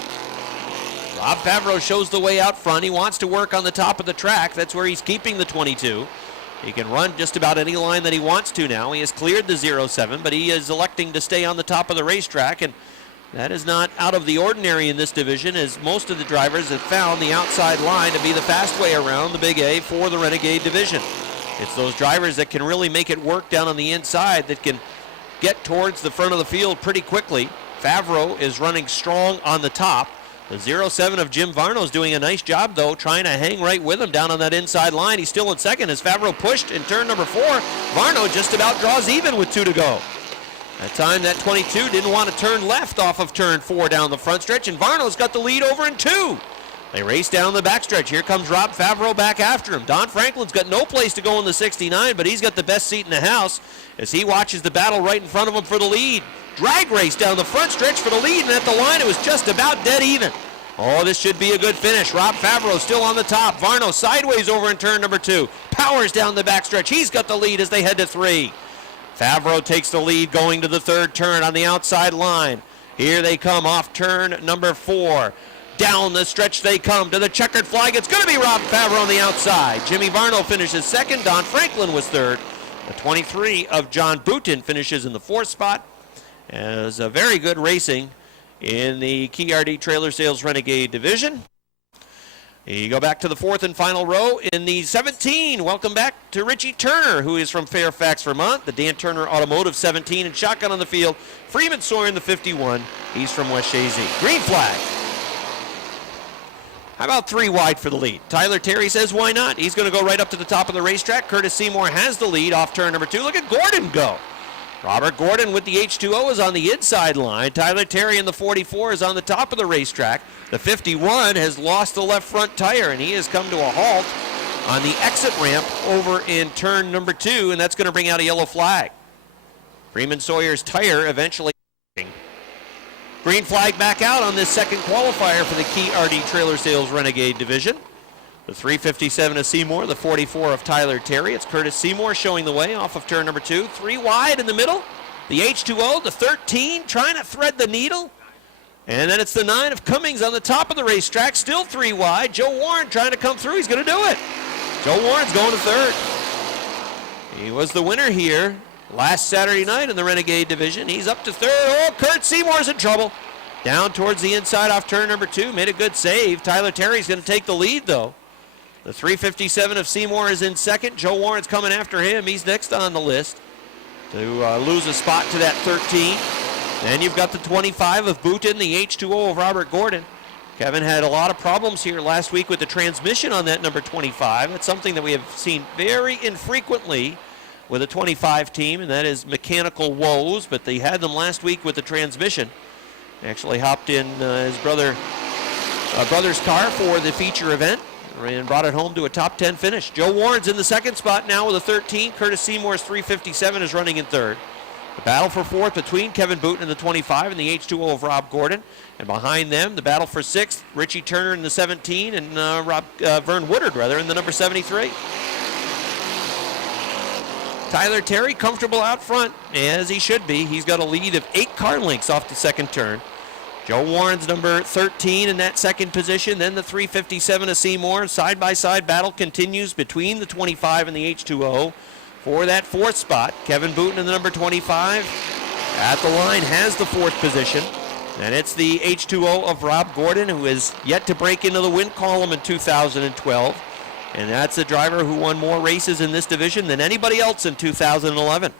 Rob Favreau shows the way out front. He wants to work on the top of the track. That's where he's keeping the 22. He can run just about any line that he wants to now. He has cleared the 07, but he is electing to stay on the top of the racetrack, and that is not out of the ordinary in this division, as most of the drivers have found the outside line to be the fast way around the Big A for the Renegade division. It's those drivers that can really make it work down on the inside that can get towards the front of the field pretty quickly. Favreau is running strong on the top. The 07 of Jim Varno is doing a nice job, though, trying to hang right with him down on that inside line. He's still in second as Favreau pushed in turn number 4. Varno just about draws even with 2 to go. That time, that 22 didn't want to turn left off of turn 4 down the front stretch, and Varno's got the lead over in 2. They race down the backstretch. Here comes Rob Favreau back after him. Don Franklin's got no place to go in the 69, but he's got the best seat in the house as he watches the battle right in front of him for the lead. Drag race down the front stretch for the lead, and at the line, it was just about dead even. Oh, this should be a good finish. Rob Favreau still on the top. Varno sideways over in turn number 2. Powers down the backstretch. He's got the lead as they head to 3. Favreau takes the lead going to the third turn on the outside line. Here they come off turn number 4. Down the stretch they come to the checkered flag. It's going to be Rob Favreau on the outside. Jimmy Varno finishes second. Don Franklin was third. The 23 of John Booten finishes in the 4th spot. As a very good racing in the KRD Trailer Sales Renegade division. You go back to the fourth and final row in the 17. Welcome back to Richie Turner, who is from Fairfax, Vermont. The Dan Turner Automotive 17 and shotgun on the field. Freeman Sawyer in the 51. He's from West Shazy. Green flag. How about 3 wide for the lead? Tyler Terry says, why not? He's going to go right up to the top of the racetrack. Curtis Seymour has the lead off turn number 2. Look at Gordon go. Robert Gordon with the H2O is on the inside line. Tyler Terry in the 44 is on the top of the racetrack. The 51 has lost the left front tire, and he has come to a halt on the exit ramp over in turn number 2, and that's going to bring out a yellow flag. Freeman Sawyer's tire eventually. Green flag back out on this second qualifier for the Key RD Trailer Sales Renegade Division. The 357 of Seymour, the 44 of Tyler Terry. It's Curtis Seymour showing the way off of turn number 2. 3 wide in the middle. The H2O, the 13, trying to thread the needle. And then it's the 9 of Cummings on the top of the racetrack, still 3 wide. Joe Warren trying to come through. He's going to do it. Joe Warren's going to third. He was the winner here last Saturday night in the Renegade Division. He's up to third. Oh, Curt Seymour's in trouble. Down towards the inside off turn number 2. Made a good save. Tyler Terry's going to take the lead, though. The 357 of Seymour is in second. Joe Warren's coming after him. He's next on the list to lose a spot to that 13. Then you've got the 25 of Booten, the H2O of Robert Gordon. Kevin had a lot of problems here last week with the transmission on that number 25. That's something that we have seen very infrequently with a 25 team, and that is mechanical woes, but they had them last week with the transmission. Actually hopped in his brother's car for the feature event and brought it home to a top 10 finish. Joe Warren's in the second spot now with a 13. Curtis Seymour's 357 is running in third. The battle for fourth between Kevin Booten in the 25 and the H2O of Rob Gordon. And behind them, the battle for sixth, Richie Turner in the 17 and Vern Woodard in the number 73. Tyler Terry comfortable out front, as he should be. He's got a lead of 8 car lengths off the second turn. Joe Warren's number 13 in that second position. Then the 357 of Seymour. Side-by-side battle continues between the 25 and the H2O for that fourth spot. Kevin Booten in the number 25 at the line has the fourth position. And it's the H2O of Rob Gordon, who is yet to break into the win column in 2012. And that's a driver who won more races in this division than anybody else in 2011.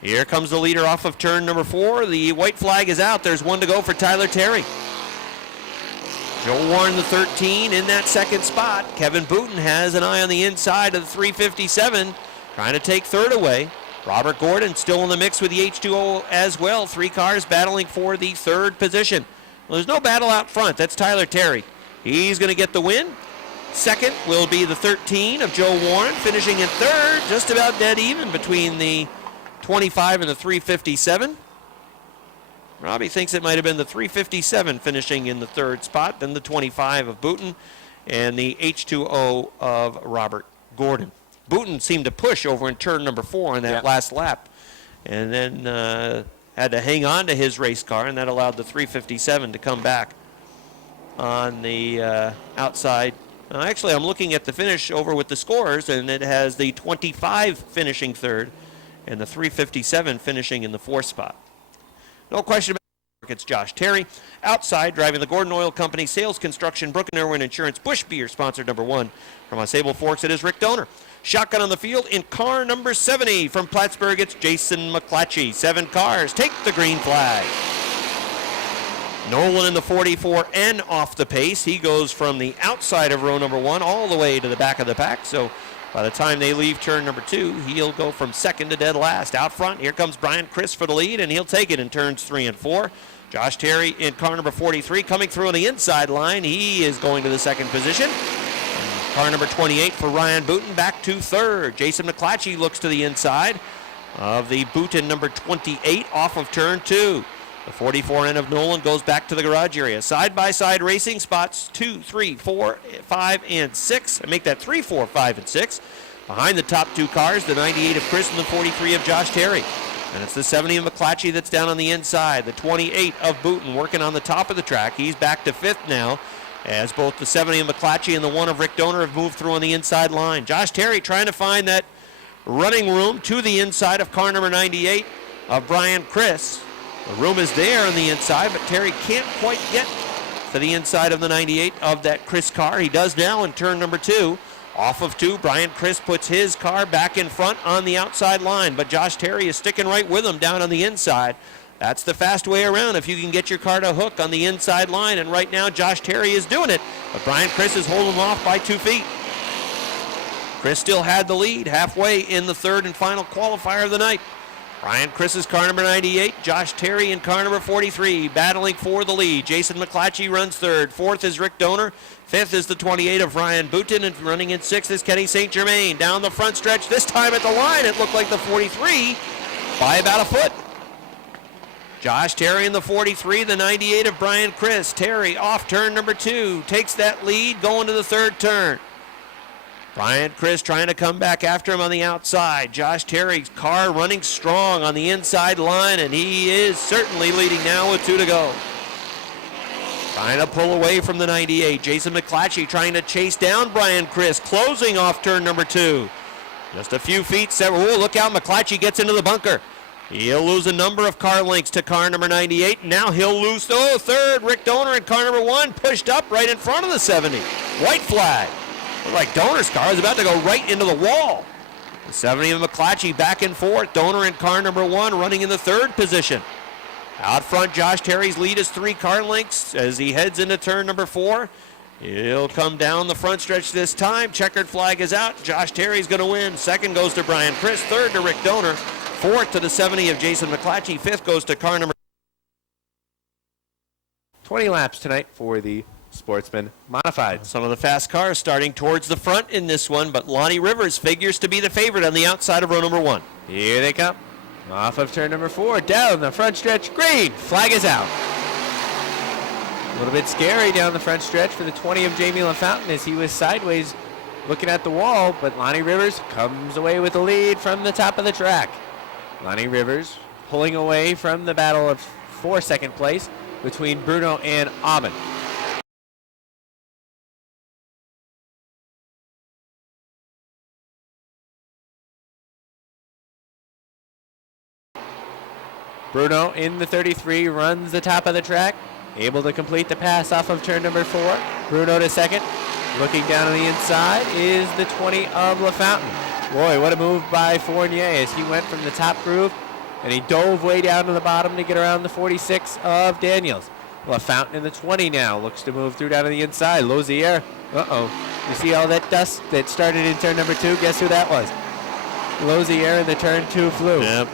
Here comes the leader off of turn number 4. The white flag is out. There's one to go for Tyler Terry. Joe Warren, the 13, in that second spot. Kevin Booten has an eye on the inside of the 357, trying to take third away. Robert Gordon still in the mix with the H2O as well. 3 cars battling for the third position. Well, there's no battle out front. That's Tyler Terry. He's going to get the win. Second will be the 13 of Joe Warren, finishing in third, just about dead even between the 25 and the 357. Robbie thinks it might have been the 357 finishing in the third spot, then the 25 of Booten, and the H2O of Robert Gordon. Booten seemed to push over in turn number 4 on that last lap, and then had to hang on to his race car, and that allowed the 357 to come back on the outside. Actually, I'm looking at the finish over with the scores, and it has the 25 finishing third and the 357 finishing in the fourth spot. No question about it, it's Josh Terry. Outside, driving the Gordon Oil Company, Sales Construction, Brook & Irwin Insurance, Bush Beer, sponsored number 1. From Sable Forks, it is Rick Donor. Shotgun on the field in car number 70. From Plattsburgh, it's Jason Mcclatchy. 7 cars take the green flag. Nolan in the 44N off the pace. He goes from the outside of row number 1 all the way to the back of the pack. So by the time they leave turn number 2, he'll go from second to dead last. Out front, here comes Bryant Chris for the lead, and he'll take it in turns 3 and 4. Josh Terry in car number 43 coming through on the inside line. He is going to the second position. Car number 28 for Ryan Booten back to third. Jason Mcclatchy looks to the inside of the Booten number 28 off of turn 2. The 44N of Nolan goes back to the garage area. Side-by-side racing spots 2, 3, 4, 5, and 6. And make that 3, 4, 5, and 6. Behind the top 2 cars, the 98 of Chris and the 43 of Josh Terry. And it's the 70 of Mcclatchy that's down on the inside. The 28 of Booten working on the top of the track. He's back to 5th now, as both the 70 of Mcclatchy and the 1 of Rick Donor have moved through on the inside line. Josh Terry trying to find that running room to the inside of car number 98 of Brian Chris. The room is there on the inside, but Terry can't quite get to the inside of the 98 of that Chris car. He does now in turn number 2. Off of 2, Brian Chris puts his car back in front on the outside line, but Josh Terry is sticking right with him down on the inside. That's the fast way around if you can get your car to hook on the inside line, and right now Josh Terry is doing it, but Brian Chris is holding him off by 2 feet. Chris still had the lead halfway in the third and final qualifier of the night. Brian Chris's car number 98, Josh Terry in car number 43, battling for the lead. Jason Mcclatchy runs third. Fourth is Rick Donor. Fifth is the 28 of Ryan Booten, and running in sixth is Kenny St. Germain. Down the front stretch, this time at the line, it looked like the 43 by about a foot. Josh Terry in the 43, the 98 of Brian Chris. Terry off turn number 2, takes that lead going to the third turn. Brian Chris trying to come back after him on the outside. Josh Terry's car running strong on the inside line, and he is certainly leading now with 2 to go. Trying to pull away from the 98. Jason Mcclatchy trying to chase down Brian Chris, closing off turn number 2. Just a few feet. Oh, look out, Mcclatchy gets into the bunker. He'll lose a number of car lengths to car number 98. Now he'll lose, third. Rick Donor in car number 1 pushed up right in front of the 70. White flag. Looked like Donor's car is about to go right into the wall. The 70 of Mcclatchy back and forth. Donor in car number 1 running in the third position. Out front, Josh Terry's lead is 3 car lengths as he heads into turn number 4. He'll come down the front stretch this time. Checkered flag is out. Josh Terry's going to win. Second goes to Brian Chris. Third to Rick Donor. Fourth to the 70 of Jason Mcclatchy. Fifth goes to car number 20 laps tonight for the Sportsman Modified. Some of the fast cars starting towards the front in this one, but Lonnie Rivers figures to be the favorite on the outside of row number 1. Here they come. Off of turn number 4, down the front stretch, green. Flag is out. A little bit scary down the front stretch for the 20 of Jamie LaFountain as he was sideways looking at the wall, but Lonnie Rivers comes away with the lead from the top of the track. Lonnie Rivers pulling away from the battle of for second place between Bruno and Aubin. Bruno in the 33 runs the top of the track, able to complete the pass off of turn number 4. Bruno to second. Looking down on the inside is the 20 of LaFountain. Boy, what a move by Fournier as he went from the top groove and he dove way down to the bottom to get around the 46 of Daniels. LaFountain in the 20 now looks to move through down to the inside. Lozier, you see all that dust that started in turn number 2? Guess who that was? Lozier in the turn 2 flu. Yep.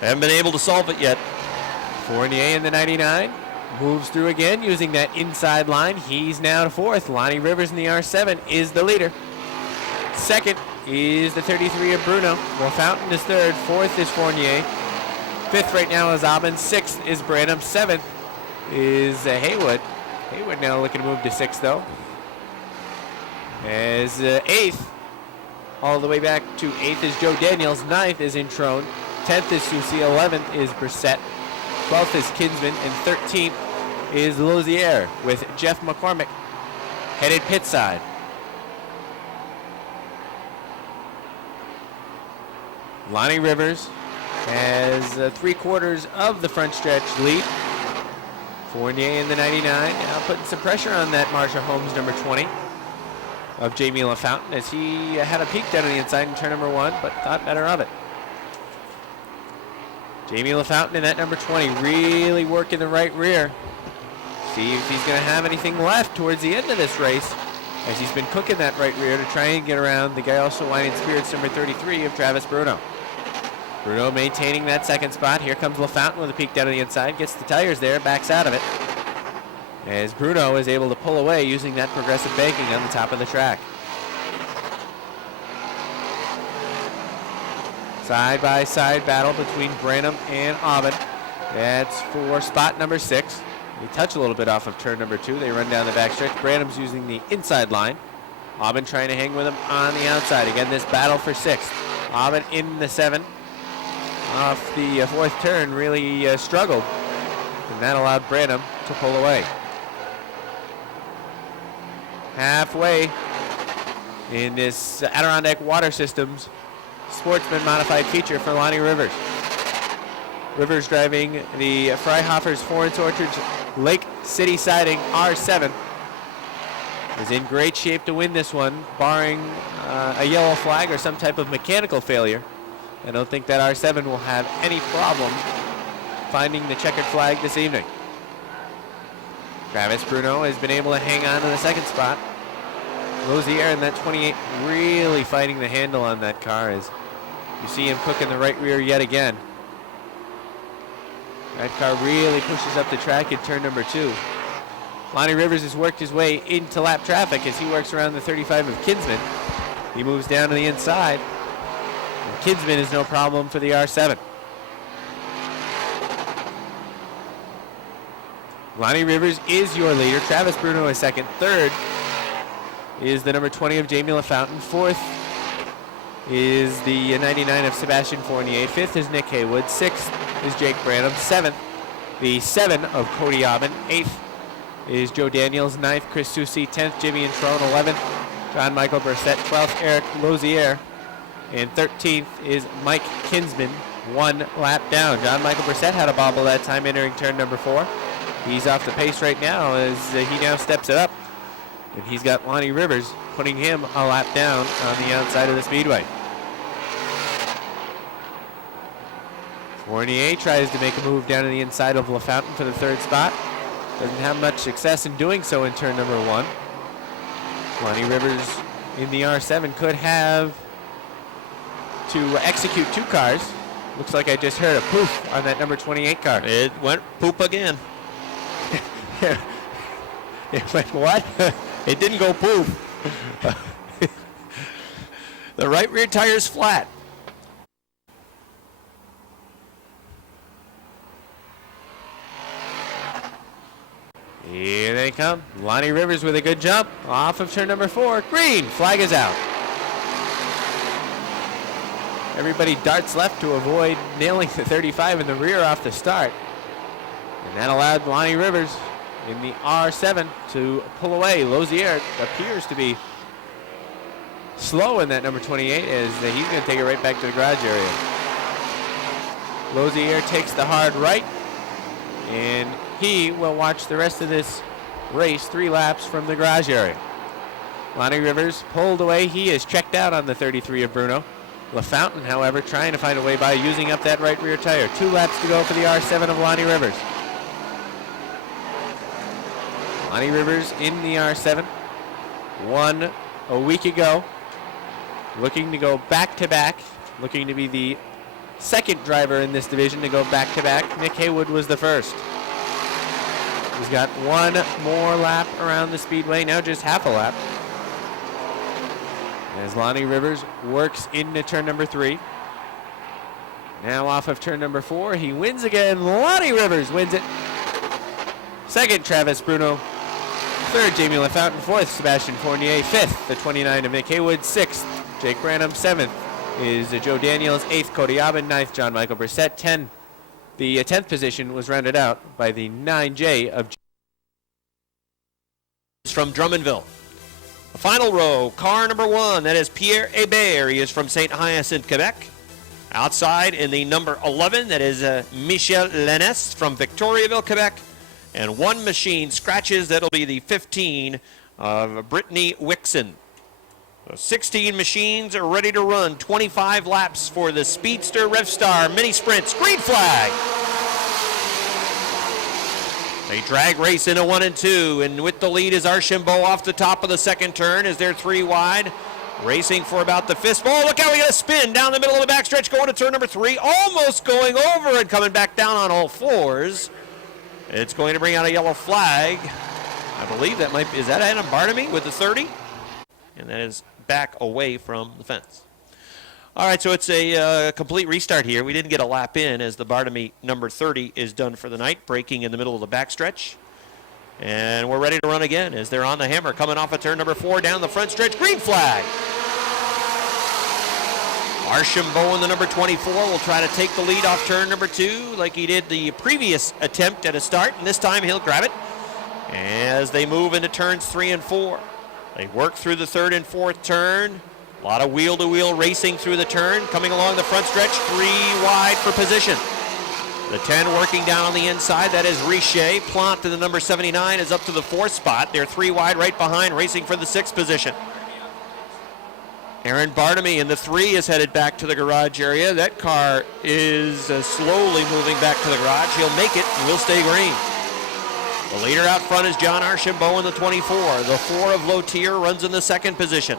Haven't been able to solve it yet. Fournier in the 99 moves through again using that inside line. He's now to fourth. Lonnie Rivers in the R7 is the leader. Second is the 33 of Bruno. LaFountain is third. Fourth is Fournier. Fifth right now is Aubin. Sixth is Branham. Seventh is Haywood. Haywood now looking to move to sixth though. As eighth, all the way back to eighth is Joe Daniels. Ninth is Introne. 10th is Susie, 11th is Brissett, 12th is Kinsman, and 13th is Lozier with Jeff McCormick headed pit side. Lonnie Rivers has 3/4 of the front stretch lead. Fournier in the 99 now putting some pressure on that Marsha Holmes number 20 of Jamie LaFountain as he had a peek down on the inside in turn number 1, but thought better of it. Jamie LaFountain in that number 20 really working the right rear. See if he's going to have anything left towards the end of this race as he's been cooking that right rear to try and get around the guy also winding spirits number 33 of Travis Bruno. Bruno maintaining that second spot. Here comes LaFountain with a peek down to the inside. Gets the tires there, backs out of it. As Bruno is able to pull away using that progressive banking on the top of the track. Side-by-side battle between Branham and Aubin. That's for spot number 6. They touch a little bit off of turn number 2. They run down the backstretch. Branham's using the inside line. Aubin trying to hang with him on the outside. Again, this battle for 6th. Aubin in the 7. Off the 4th turn really struggled. And that allowed Branham to pull away. Halfway in this Adirondack Water Systems Sportsman Modified feature for Lonnie Rivers. Rivers driving the Freihofers Florence Orchards Lake City Siding R7 is in great shape to win this one, barring a yellow flag or some type of mechanical failure. I don't think that R7 will have any problem finding the checkered flag this evening. Travis Bruno has been able to hang on to the second spot. Lozier in that 28 really fighting the handle on that car as you see him cooking the right rear yet again. That car really pushes up the track in turn number 2. Lonnie Rivers has worked his way into lap traffic as he works around the 35 of Kinsman. He moves down to the inside. And Kinsman is no problem for the R7. Lonnie Rivers is your leader. Travis Bruno is second. Third is the number 20 of Jamie LaFountain. Fourth is the 99 of Sebastian Fournier. Fifth is Nick Haywood. Sixth is Jake Branham. Seventh, the 7 of Cody Aubin. Eighth is Joe Daniels. Ninth, Chris Susi. 10th, Jimmy Introne. 11th, John Michael Brissett. 12th, Eric Lozier. And 13th is Mike Kinsman, 1 lap down. John Michael Brissett had a bobble that time entering turn number 4. He's off the pace right now as he now steps it up. And he's got Lonnie Rivers putting him a lap down on the outside of the speedway. Fournier tries to make a move down to the inside of LaFountain for the third spot. Doesn't have much success in doing so in turn number 1. Lonnie Rivers in the R7 could have to execute 2 cars. Looks like I just heard a poof on that number 28 car. It went poop again. It went what? It didn't go poop. The right rear tire's flat. Here they come. Lonnie Rivers with a good jump off of turn number 4. Green. Flag is out. Everybody darts left to avoid nailing the 35 in the rear off the start. And that allowed Lonnie Rivers in the R7 to pull away. Lozier appears to be slow in that number 28 as he's going to take it right back to the garage area. Lozier takes the hard right, and he will watch the rest of this race 3 laps from the garage area. Lonnie Rivers pulled away. He is checked out on the 33 of Bruno. LaFountain, however, trying to find a way by using up that right rear tire. 2 laps to go for the R7 of Lonnie Rivers. Lonnie Rivers in the R7, won a week ago, looking to go back-to-back, looking to be the second driver in this division to go back-to-back. Nick Haywood was the first. He's got 1 more lap around the speedway, now just half a lap. As Lonnie Rivers works into turn number 3. Now off of turn number 4, he wins again. Lonnie Rivers wins it. Second, Travis Bruno. Third, Jamie LaFountain. Fourth, Sebastian Fournier. Fifth, the 29 of Nick Haywood. Sixth, Jake Branham. Seventh is Joe Daniels. Eighth, Cody Aubin. Ninth, John Michael Brissett. 10. The 10th position was rounded out by the 9J of from Drummondville. The final row, car number 1, that is Pierre Hébert. He is from St. Hyacinthe, Quebec. Outside in the number 11, that is Michel Lennes from Victoriaville, Quebec. And 1 machine scratches, that'll be the 15 of Brittany Wixon. So 16 machines are ready to run. 25 laps for the Speedster Revstar Mini Sprints. Green flag. They drag race into 1 and 2, and with the lead is Archambault off the top of the second turn as they're 3 wide. Racing for about the 5th. Oh, look how we got a spin down the middle of the backstretch going to turn number 3. Almost going over and coming back down on all 4s. It's going to bring out a yellow flag. I believe that might be, is that Adam Bartomey with the 30? And that is back away from the fence. All right, so it's a complete restart here. We didn't get a lap in as the Bartomey number 30 is done for the night, braking in the middle of the backstretch. And we're ready to run again as they're on the hammer, coming off of turn number 4 down the front stretch. Green flag. Archambault in the number 24 will try to take the lead off turn number 2 like he did the previous attempt at a start, and this time he'll grab it as they move into turns 3 and 4. They work through the 3rd and 4th turn. A lot of wheel-to-wheel racing through the turn, coming along the front stretch, 3 wide for position. The 10 working down on the inside, that is Richer. Plant in the number 79 is up to the 4th spot. They're 3 wide right behind, racing for the 6th position. Aaron Bartomey in the 3 is headed back to the garage area. That car is slowly moving back to the garage. He'll make it and will stay green. The leader out front is John Archambault in the 24. The 4 of Lotier runs in the 2nd position.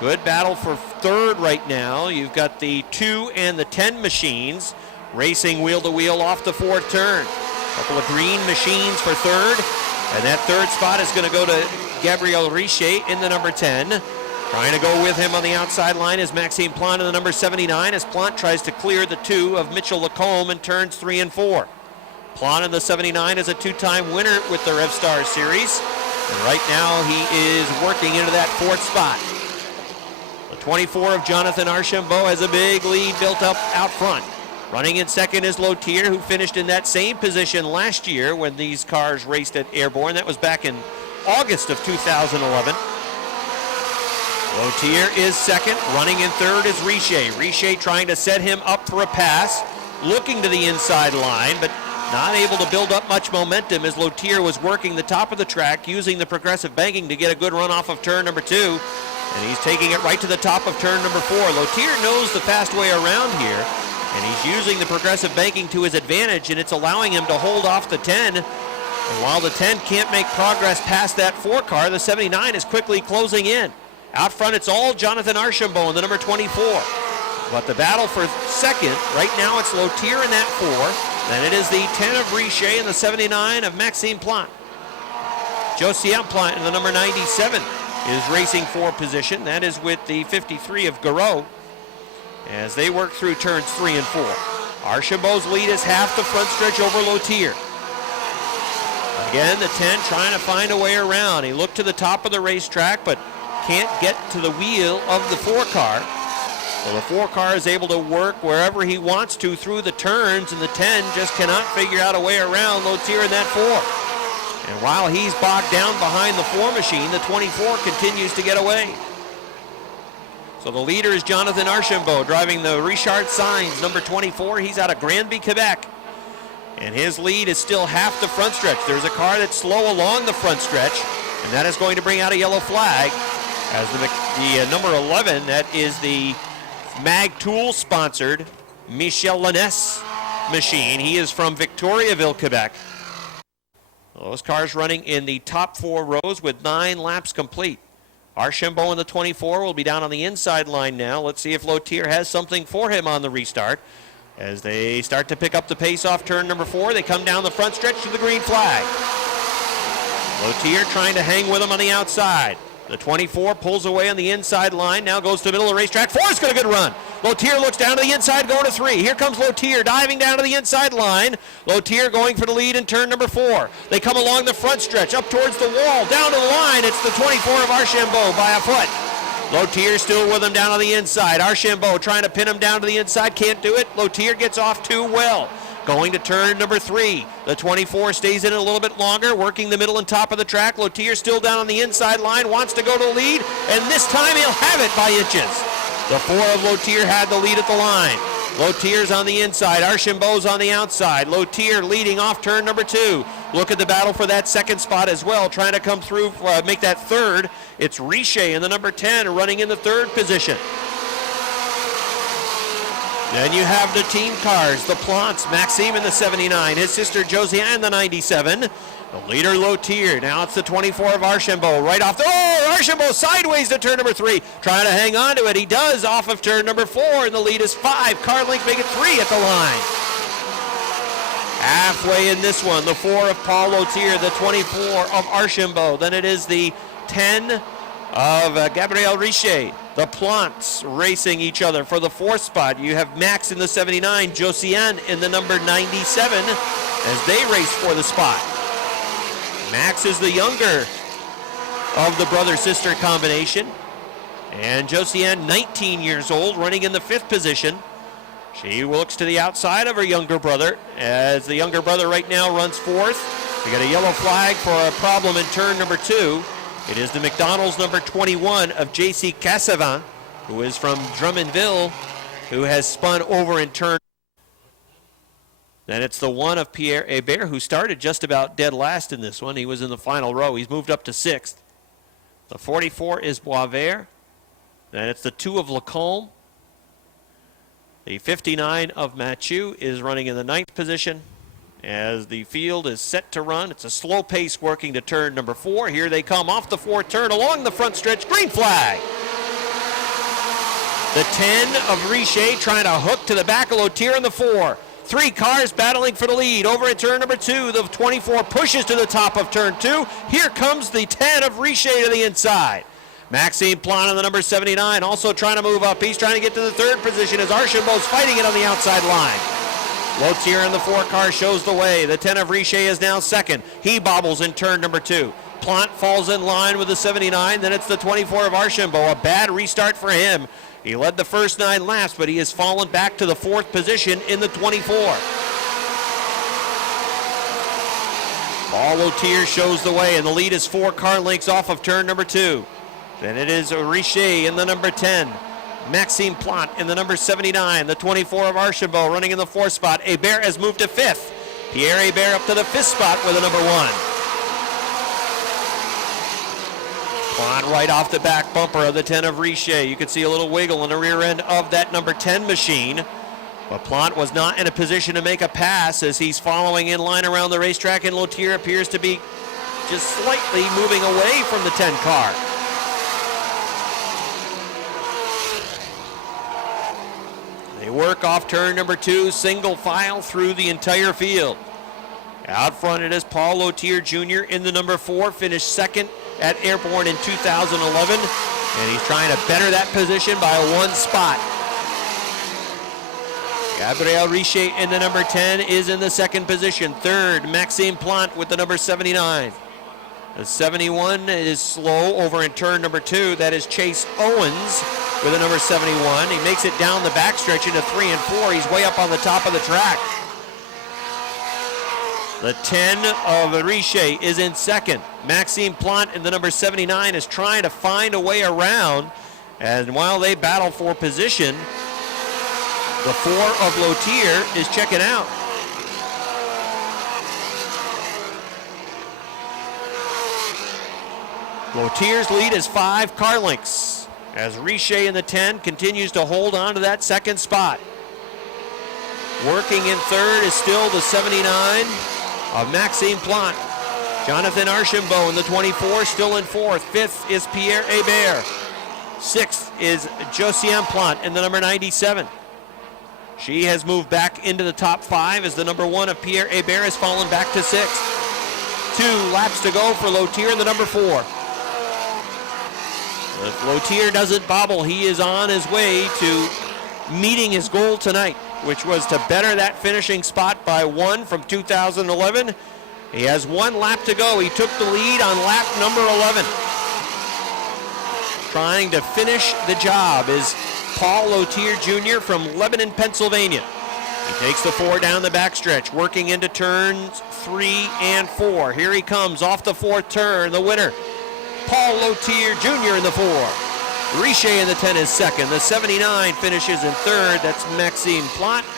Good battle for 3rd right now. You've got the 2 and the 10 machines racing wheel to wheel off the 4th turn. A couple of green machines for 3rd. And that 3rd spot is going to go to Gabriel Richer in the number 10. Trying to go with him on the outside line is Maxime Plant in the number 79 as Plant tries to clear the 2 of Mitchell Lacombe in turns 3 and 4. Plant in the 79 is a 2-time winner with the RevStar Series. And right now he is working into that 4th spot. The 24 of Jonathan Archambault has a big lead built up out front. Running in 2nd is Lotier, who finished in that same position last year when these cars raced at Airborne. That was back in August of 2011. Lotier is 2nd. Running in 3rd is Richer. Richer trying to set him up for a pass. Looking to the inside line, but not able to build up much momentum as Lotier was working the top of the track using the progressive banking to get a good run off of turn number 2. And he's taking it right to the top of turn number 4. Lotier knows the fast way around here, and he's using the progressive banking to his advantage, and it's allowing him to hold off the 10. And while the 10 can't make progress past that 4 car, the 79 is quickly closing in. Out front, it's all Jonathan Archambault in the number 24. But the battle for 2nd, right now it's Lotier in that 4. Then it is the 10 of Richer and the 79 of Maxime Plant. Josiane Plant in the number 97 is racing for position. That is with the 53 of Garreau as they work through turns 3 and 4. Archambault's lead is half the front stretch over Lotier. Again, the 10 trying to find a way around. He looked to the top of the racetrack, but can't get to the wheel of the 4 car. Well, the 4 car is able to work wherever he wants to through the turns, and the 10 just cannot figure out a way around Lotier in that 4. And while he's bogged down behind the 4 machine, the 24 continues to get away. So the leader is Jonathan Archambault driving the Richard Sainz, number 24. He's out of Granby, Quebec. And his lead is still half the front stretch. There's a car that's slow along the front stretch, and that is going to bring out a yellow flag as the number 11, that is the Mag Tool sponsored Michel Lanès machine. He is from Victoriaville, Quebec. Those cars running in the top 4 rows with 9 laps complete. Archambault in the 24 will be down on the inside line now. Let's see if Lotier has something for him on the restart. As they start to pick up the pace off turn number 4, they come down the front stretch to the green flag. Lotier trying to hang with him on the outside. The 24 pulls away on the inside line, now goes to the middle of the racetrack. 4's got a good run. Lotier looks down to the inside, going to 3. Here comes Lotier diving down to the inside line. Lotier going for the lead in turn number 4. They come along the front stretch, up towards the wall, down to the line. It's the 24 of Archambault by a foot. Lotier still with him down on the inside. Archambault trying to pin him down to the inside, can't do it. Lotier gets off too well. Going to turn number 3. The 24 stays in a little bit longer, working the middle and top of the track. Lotier still down on the inside line, wants to go to the lead, and this time he'll have it by inches. The 4 of Lotier had the lead at the line. Lotier's on the inside, Archambault's on the outside. Lotier leading off turn number 2. Look at the battle for that 2nd spot as well, trying to come through, make that 3rd. It's Richer in the number 10 running in the 3rd position. Then you have the team cars, the Plants, Maxime in the 79, his sister Josiane in the 97. The leader Lotier, now it's the 24 of Archambault, right off the, Archambault sideways to turn number 3, trying to hang on to it. He does off of turn number 4, and the lead is 5. Car length make it 3 at the line. Halfway in this one, the 4 of Paul Lotier, the 24 of Archambault. Then it is the 10 of Gabriel Richer. The Plants racing each other for the 4th spot. You have Max in the 79, Josiane in the number 97 as they race for the spot. Max is the younger of the brother-sister combination. And Josiane, 19 years old, running in the 5th position. She looks to the outside of her younger brother as the younger brother right now runs 4th. We got a yellow flag for a problem in turn number 2. It is the McDonald's number 21 of J.C. Cassavant, who is from Drummondville, who has spun over in turn. Then it's the 1 of Pierre Hébert, who started just about dead last in this one. He was in the final row. He's moved up to 6th. The 44 is Boisvert. Then it's the 2 of Lacombe. The 59 of Mathieu is running in the 9th position. As the field is set to run, it's a slow pace working to turn number 4. Here they come off the 4th turn along the front stretch. Green flag. The 10 of Richer trying to hook to the back of Lautier in the 4. 3 cars battling for the lead over at turn number 2. The 24 pushes to the top of turn 2. Here comes the 10 of Richer to the inside. Maxime Plante on the number 79 also trying to move up. He's trying to get to the 3rd position as Archambault's fighting it on the outside line. Lautier in the 4 car shows the way. The 10 of Richer is now 2nd. He bobbles in turn number 2. Plante falls in line with the 79. Then it's the 24 of Archambault. A bad restart for him. He led the first 9 laps, but he has fallen back to the 4th position in the 24. Paul Lautier shows the way, and the lead is 4 car lengths off of turn number 2. Then it is Richer in the number 10. Maxime Plante in the number 79. The 24 of Archambault running in the 4th spot. Hébert has moved to 5th. Pierre Hébert up to the 5th spot with the number 1. Plante right off the back bumper of the 10 of Richer. You can see a little wiggle in the rear end of that number 10 machine. But Plante was not in a position to make a pass as he's following in line around the racetrack, and Lautier appears to be just slightly moving away from the 10 car. They work off turn number 2, single file through the entire field. Out front it is Paul Lautier Jr. in the number 4, finished 2nd at Airborne in 2011, and he's trying to better that position by 1 spot. Gabriel Richer in the number 10 is in the 2nd position. 3rd, Maxime Plante with the number 79. The 71 is slow over in turn number 2. That is Chase Owens with the number 71. He makes it down the backstretch into 3 and 4. He's way up on the top of the track. The 10 of Richer is in 2nd. Maxime Plante in the number 79 is trying to find a way around. And while they battle for position, the 4 of Lautier is checking out. Lautier's lead is 5 car lengths as Richer in the 10 continues to hold on to that 2nd spot. Working in 3rd is still the 79 of Maxime Plante. Jonathan Archambault in the 24, still in 4th. 5th is Pierre Hébert. 6th is Josiane Plante in the number 97. She has moved back into the top 5 as the number 1 of Pierre Hébert has fallen back to 6th. 2 laps to go for Lautier in the number 4. If Lautier doesn't bobble, he is on his way to meeting his goal tonight, which was to better that finishing spot by 1 from 2011. He has 1 lap to go. He took the lead on lap number 11. Trying to finish the job is Paul Lautier Jr. from Lebanon, Pennsylvania. He takes the 4 down the backstretch, working into turns 3 and 4. Here he comes off the 4th turn, the winner, Paul Lautier Jr. in the 4. Richer in the 10 is 2nd. The 79 finishes in 3rd. That's Maxime Plante.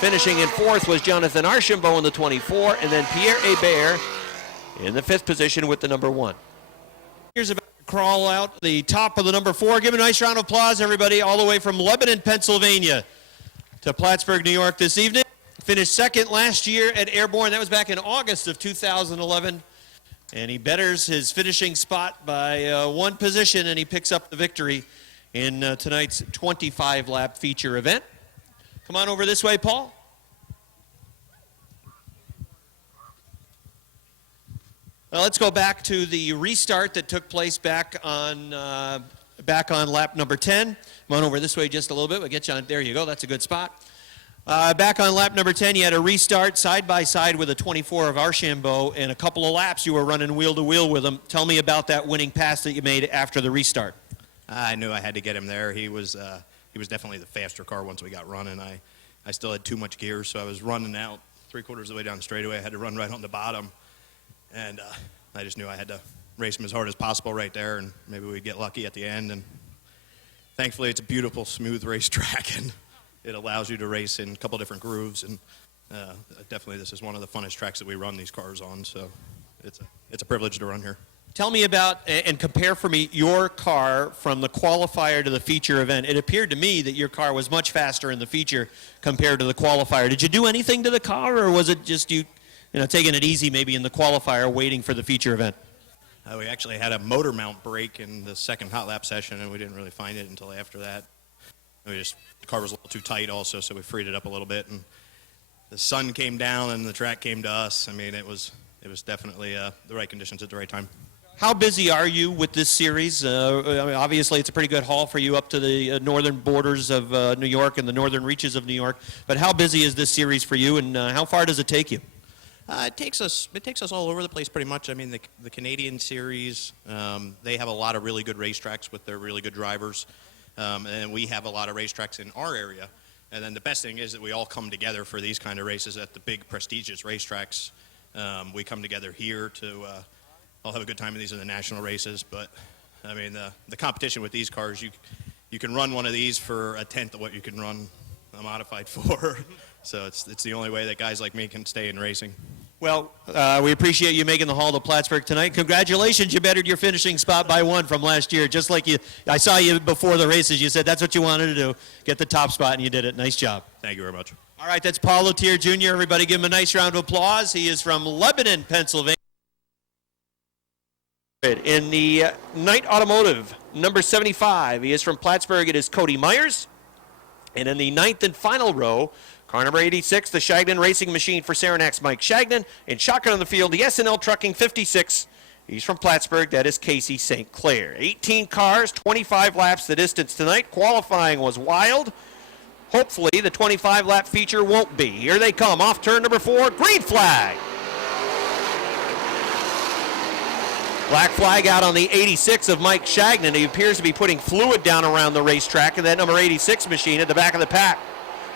Finishing in 4th was Jonathan Archambault in the 24, and then Pierre Hébert in the 5th position with the number 1. Here's about to crawl out the top of the number 4. Give a nice round of applause, everybody, all the way from Lebanon, Pennsylvania to Plattsburgh, New York this evening. Finished 2nd last year at Airborne. That was back in August of 2011. And he betters his finishing spot by 1 position, and he picks up the victory in tonight's 25-lap feature event. Come on over this way, Paul. Well, let's go back to the restart that took place back on lap number 10. Come on over this way just a little bit. We'll get you on. There you go. That's a good spot. Back on lap number 10, you had a restart side by side with a 24 of Archambault, and a couple of laps you were running wheel to wheel with him. Tell me about that winning pass that you made after the restart. I knew I had to get him there. He was definitely the faster car once we got running. I still had too much gear, so I was running out 3/4 of the way down the straightaway. I had to run right on the bottom, and I just knew I had to race him as hard as possible right there, and maybe we'd get lucky at the end. And thankfully, it's a beautiful, smooth racetrack, and it allows you to race in a couple different grooves, and definitely this is one of the funnest tracks that we run these cars on, so it's a privilege to run here. Tell me about, and compare for me, your car from the qualifier to the feature event. It appeared to me that your car was much faster in the feature compared to the qualifier. Did you do anything to the car, or was it just you taking it easy maybe in the qualifier waiting for the feature event? We actually had a motor mount break in the second hot lap session, and we didn't really find it until after that. The car was a little too tight also, so we freed it up a little bit, and the sun came down and the track came to us. I mean, it was definitely the right conditions at the right time. How busy are you with this series? Obviously, it's a pretty good haul for you up to the northern borders of New York and the northern reaches of New York. But how busy is this series for you, and how far does it take you? It takes us all over the place pretty much. I mean, the Canadian series, they have a lot of really good racetracks with their really good drivers, and we have a lot of racetracks in our area. And then the best thing is that we all come together for these kind of races at the big prestigious racetracks. We come together here to all have a good time in these in the national races. But I mean, the competition with these cars, you can run one of these for a tenth of what you can run a modified for. So it's the only way that guys like me can stay in racing. Well, we appreciate you making the haul to Plattsburgh tonight. Congratulations, you bettered your finishing spot by 1 from last year. Just like I saw you before the races. You said that's what you wanted to do, get the top spot, and you did it. Nice job. Thank you very much. All right, that's Paul Letier Jr. Everybody give him a nice round of applause. He is from Lebanon, Pennsylvania. In the Knight Automotive, number 75, he is from Plattsburgh. It is Cody Myers. And in the 9th and final row, car number 86, the Shagnon Racing Machine for Saranac's Mike Shagnon. And shotgun on the field, the S&L Trucking 56. He's from Plattsburgh. That is Casey St. Clair. 18 cars, 25 laps the distance tonight. Qualifying was wild. Hopefully the 25-lap feature won't be. Here they come off turn number 4, green flag. Black flag out on the 86 of Mike Shagnon. He appears to be putting fluid down around the racetrack in that number 86 machine at the back of the pack.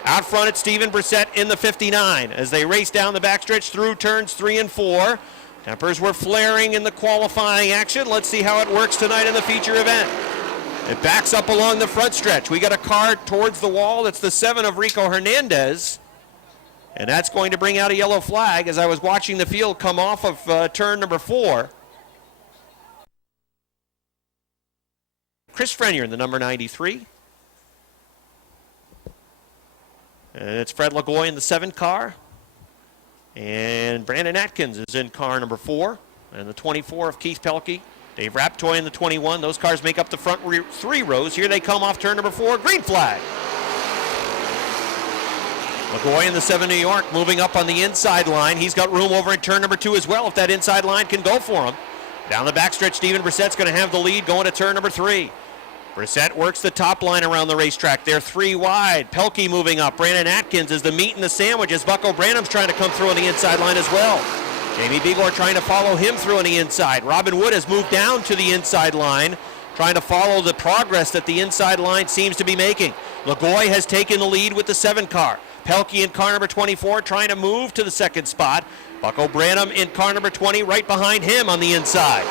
Out front, it's Stephen Brissett in the 59 as they race down the backstretch through turns 3 and 4. Tempers were flaring in the qualifying action. Let's see how it works tonight in the feature event. It backs up along the front stretch. We got a car towards the wall. It's the 7 of Rico Hernandez. And that's going to bring out a yellow flag as I was watching the field come off of turn number 4. Chris Frenier in the number 93. And it's Fred Lagoy in the 7 car. And Brandon Atkins is in car number 4. And the 24 of Keith Pelkey. Dave Raptoy in the 21. Those cars make up the front 3 rows. Here they come off turn number 4. Green flag. Lagoy in the 7 New York moving up on the inside line. He's got room over in turn number 2 as well if that inside line can go for him. Down the backstretch, Stephen Brissett's going to have the lead going to turn number 3. Brissett works the top line around the racetrack. They're 3 wide. Pelkey moving up. Brandon Atkins is the meat and the sandwich as Bucko Branham's trying to come through on the inside line as well. Jamie Bigor trying to follow him through on the inside. Robin Wood has moved down to the inside line, trying to follow the progress that the inside line seems to be making. Lagoy has taken the lead with the 7 car. Pelkey in car number 24 trying to move to the 2nd spot. Bucko Branham in car number 20 right behind him on the inside.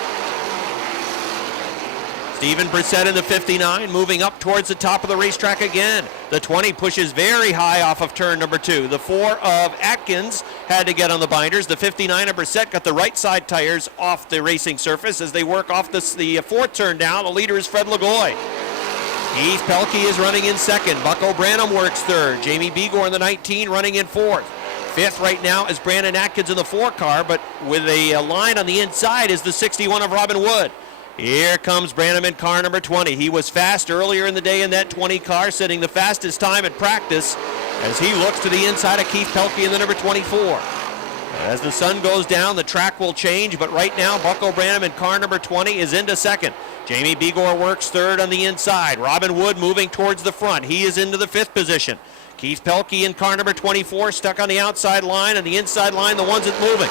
Stephen Brissett in the 59 moving up towards the top of the racetrack again. The 20 pushes very high off of turn number 2. The 4 of Atkins had to get on the binders. The 59 of Brissett got the right side tires off the racing surface as they work off the 4th turn down. The leader is Fred Lagoy. Keith Pelkey is running in 2nd. Bucko Branham works 3rd. Jamie Bigor in the 19 running in 4th. 5th right now is Brandon Atkins in the 4 car, but with a line on the inside is the 61 of Robin Wood. Here comes Branham in car number 20. He was fast earlier in the day in that 20 car, setting the fastest time at practice as he looks to the inside of Keith Pelkey in the number 24. As the sun goes down, the track will change, but right now Bucko Branham in car number 20 is into 2nd. Jamie Bigor works 3rd on the inside. Robin Wood moving towards the front. He is into the 5th position. Keith Pelkey in car number 24 stuck on the outside line, and the inside line, the ones that's moving.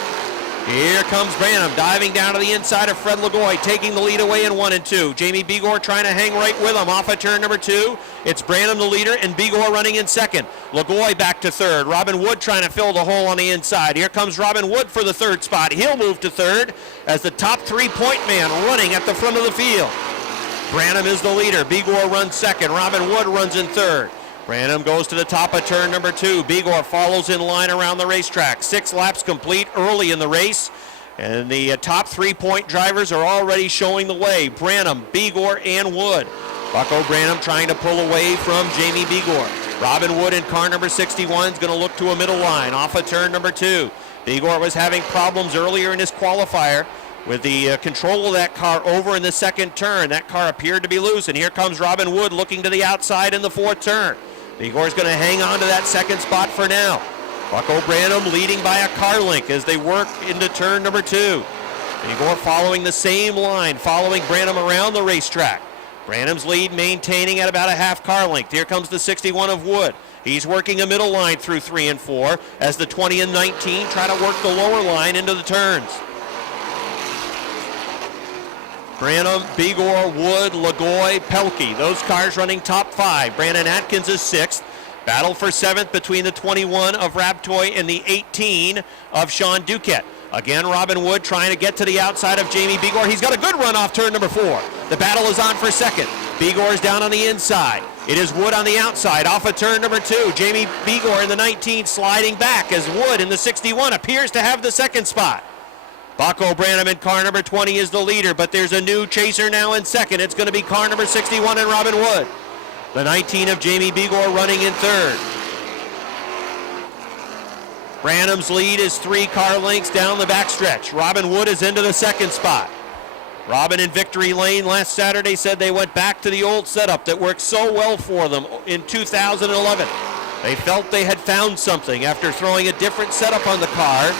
Here comes Branham diving down to the inside of Fred Lagoy, taking the lead away in 1 and 2. Jamie Bigor trying to hang right with him off of turn number 2. It's Branham the leader and Bigor running in 2nd. Lagoy back to 3rd. Robin Wood trying to fill the hole on the inside. Here comes Robin Wood for the 3rd spot. He'll move to 3rd as the top 3-point man running at the front of the field. Branham is the leader. Bigor runs 2nd. Robin Wood runs in 3rd. Branham goes to the top of turn number 2. Bigor follows in line around the racetrack. 6 laps complete early in the race. And the top 3-point drivers are already showing the way. Branham, Bigor, and Wood. Bucko Branham trying to pull away from Jamie Bigor. Robin Wood in car number 61 is going to look to a middle line off of turn number 2. Bigor was having problems earlier in his qualifier with the control of that car over in the second turn. That car appeared to be loose, and here comes Robin Wood looking to the outside in the 4th turn. Bigor's going to hang on to that second spot for now. Bucko Branham leading by a car length as they work into turn number 2. Bigor following the same line, following Branham around the racetrack. Branham's lead maintaining at about a half car length. Here comes the 61 of Wood. He's working a middle line through 3 and 4 as the 20 and 19 try to work the lower line into the turns. Branham, Bigor, Wood, Lagoy, Pelkey. Those cars running top 5. Brandon Atkins is 6th. Battle for 7th between the 21 of Raptoy and the 18 of Sean Duquette. Again, Robin Wood trying to get to the outside of Jamie Bigor. He's got a good run off turn number 4. The battle is on for 2nd. Bigor is down on the inside. It is Wood on the outside off of turn number 2. Jamie Bigor in the 19 sliding back as Wood in the 61 appears to have the 2nd spot. Bucko Branham in car number 20 is the leader, but there's a new chaser now in 2nd. It's going to be car number 61 and Robin Wood. The 19 of Jamie Bigor running in 3rd. Branham's lead is 3 car lengths down the backstretch. Robin Wood is into the 2nd spot. Robin in victory lane last Saturday said they went back to the old setup that worked so well for them in 2011. They felt they had found something after throwing a different setup on the car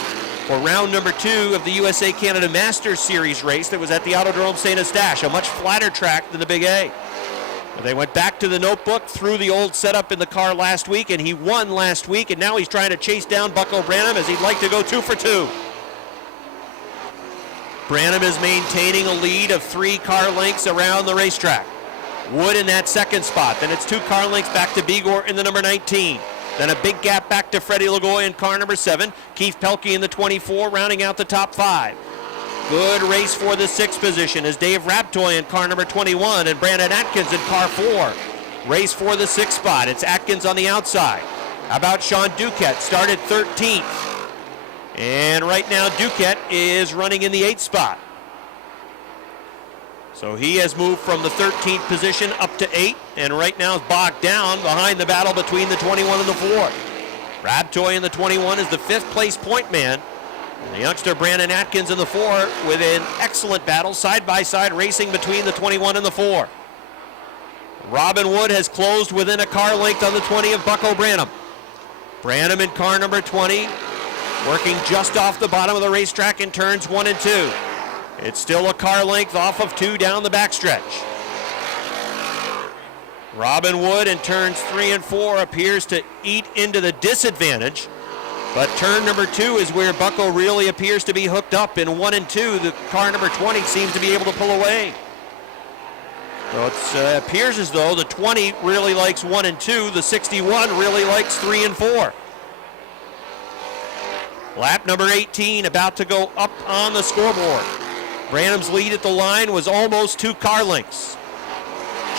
for round number 2 of the USA Canada Masters Series race that was at the Autodrome St. Eustache, a much flatter track than the Big A. They went back to the notebook, threw the old setup in the car last week, and he won last week, and now he's trying to chase down Bucko Branham as he'd like to go 2 for 2. Branham is maintaining a lead of 3 car lengths around the racetrack. Wood in that 2nd spot. Then it's 2 car lengths back to Bigor in the number 19. Then a big gap back to Freddie Lagoy in car number 7. Keith Pelkey in the 24, rounding out the top 5. Good race for the 6th position as Dave Raptoy in car number 21 and Brandon Atkins in car 4. Race for the 6th spot. It's Atkins on the outside. How about Sean Duquette? Started 13th. And right now Duquette is running in the 8th spot. So he has moved from the 13th position up to 8, and right now is bogged down behind the battle between the 21 and the 4. Raptoy in the 21 is the 5th place point man. The youngster Brandon Atkins in the 4 with an excellent battle, side-by-side racing between the 21 and the 4. Robin Wood has closed within a car length on the 20 of Bucko Branham. Branham in car number 20, working just off the bottom of the racetrack in turns 1 and 2. It's still a car length off of 2 down the backstretch. Robin Wood in turns 3 and 4 appears to eat into the disadvantage. But turn number 2 is where Bucko really appears to be hooked up. In 1 and 2, the car number 20 seems to be able to pull away. So it appears as though the 20 really likes 1 and 2. The 61 really likes 3 and 4. Lap number 18 about to go up on the scoreboard. Branham's lead at the line was almost 2 car lengths.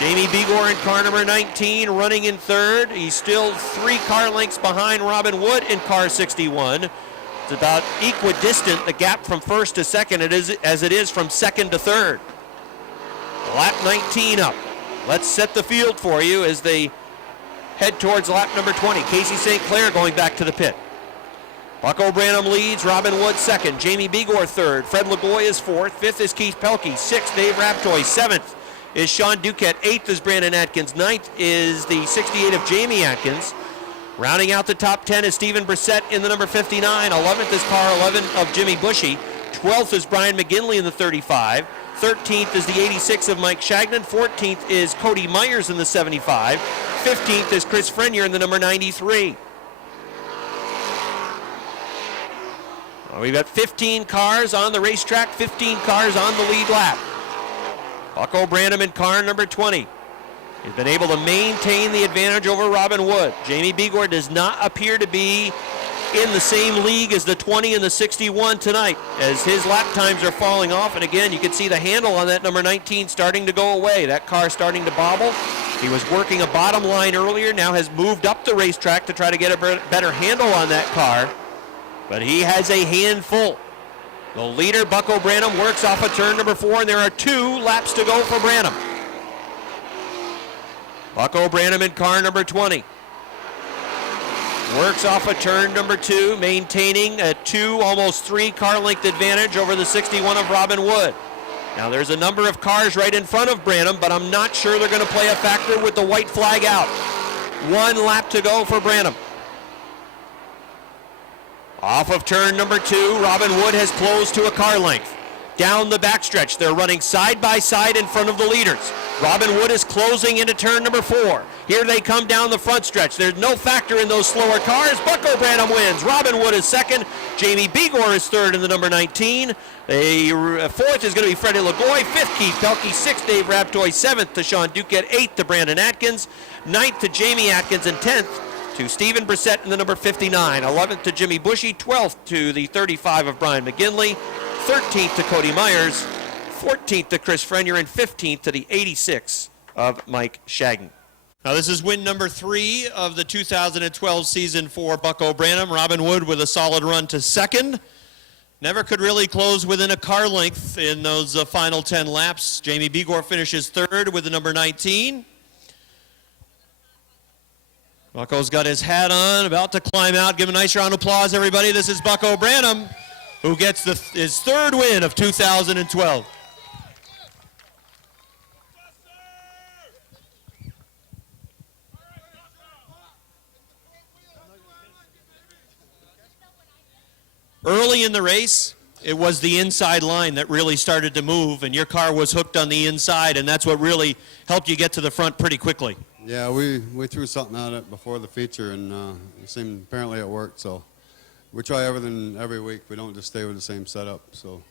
Jamie Bigor in car number 19 running in 3rd. He's still 3 car lengths behind Robin Wood in car 61. It's about equidistant, the gap from 1st to 2nd as it is from 2nd to 3rd. Lap 19 up. Let's set the field for you as they head towards lap number 20. Casey St. Clair going back to the pit. Bucko Branham leads, Robin Wood 2nd, Jamie Bigor 3rd, Fred Lagoy is 4th, 5th is Keith Pelkey, 6th Dave Raptoy, 7th is Sean Duquette, 8th is Brandon Atkins, 9th is the 68 of Jamie Atkins. Rounding out the top 10 is Stephen Brissett in the number 59, 11th is car 11 of Jimmy Bushy, 12th is Brian McGinley in the 35, 13th is the 86 of Mike Shagnon, 14th is Cody Myers in the 75, 15th is Chris Frenier in the number 93. We've got 15 cars on the racetrack, 15 cars on the lead lap. Bucko Branham in car number 20. He's been able to maintain the advantage over Robin Wood. Jamie Bigor does not appear to be in the same league as the 20 and the 61 tonight as his lap times are falling off. And again, you can see the handle on that number 19 starting to go away. That car starting to bobble. He was working a bottom line earlier, now has moved up the racetrack to try to get a better handle on that car. But he has a handful. The leader, Bucko Branham, works off of turn number 4, and there are 2 laps to go for Branham. Bucko Branham in car number 20. Works off of turn number 2, maintaining a 2, almost 3 car length advantage over the 61 of Robin Wood. Now there's a number of cars right in front of Branham, but I'm not sure they're going to play a factor with the white flag out. 1 lap to go for Branham. Off of turn number 2, Robin Wood has closed to a car length. Down the backstretch, they're running side by side in front of the leaders. Robin Wood is closing into turn number 4. Here they come down the front stretch. There's no factor in those slower cars. Bucko Branham wins. Robin Wood is second. Jamie Begor is third in the number 19. Fourth is going to be Freddie Lagoy. Fifth, Keith Pelkey. Sixth, Dave Raptoy. Seventh, to Sean Duquette. Eighth, to Brandon Atkins. Ninth, to Jamie Atkins. And 10th, to Stephen Brissett in the number 59. 11th to Jimmy Bushy. 12th to the 35 of Brian McGinley. 13th to Cody Myers. 14th to Chris Frenier. And 15th to the 86 of Mike Shaggen. Now this is win number 3 of the 2012 season for Bucko Branham. Robin Wood with a solid run to second. Never could really close within a car length in those final 10 laps. Jamie Begor finishes third with the number 19. Bucko's got his hat on, about to climb out. Give him a nice round of applause, everybody. This is Bucko Branham, who gets his third win of 2012. Early in the race, it was the inside line that really started to move, and your car was hooked on the inside, and that's what really helped you get to the front pretty quickly. Yeah, we threw something at it before the feature, and apparently it worked. So we try everything every week. We don't just stay with the same setup. So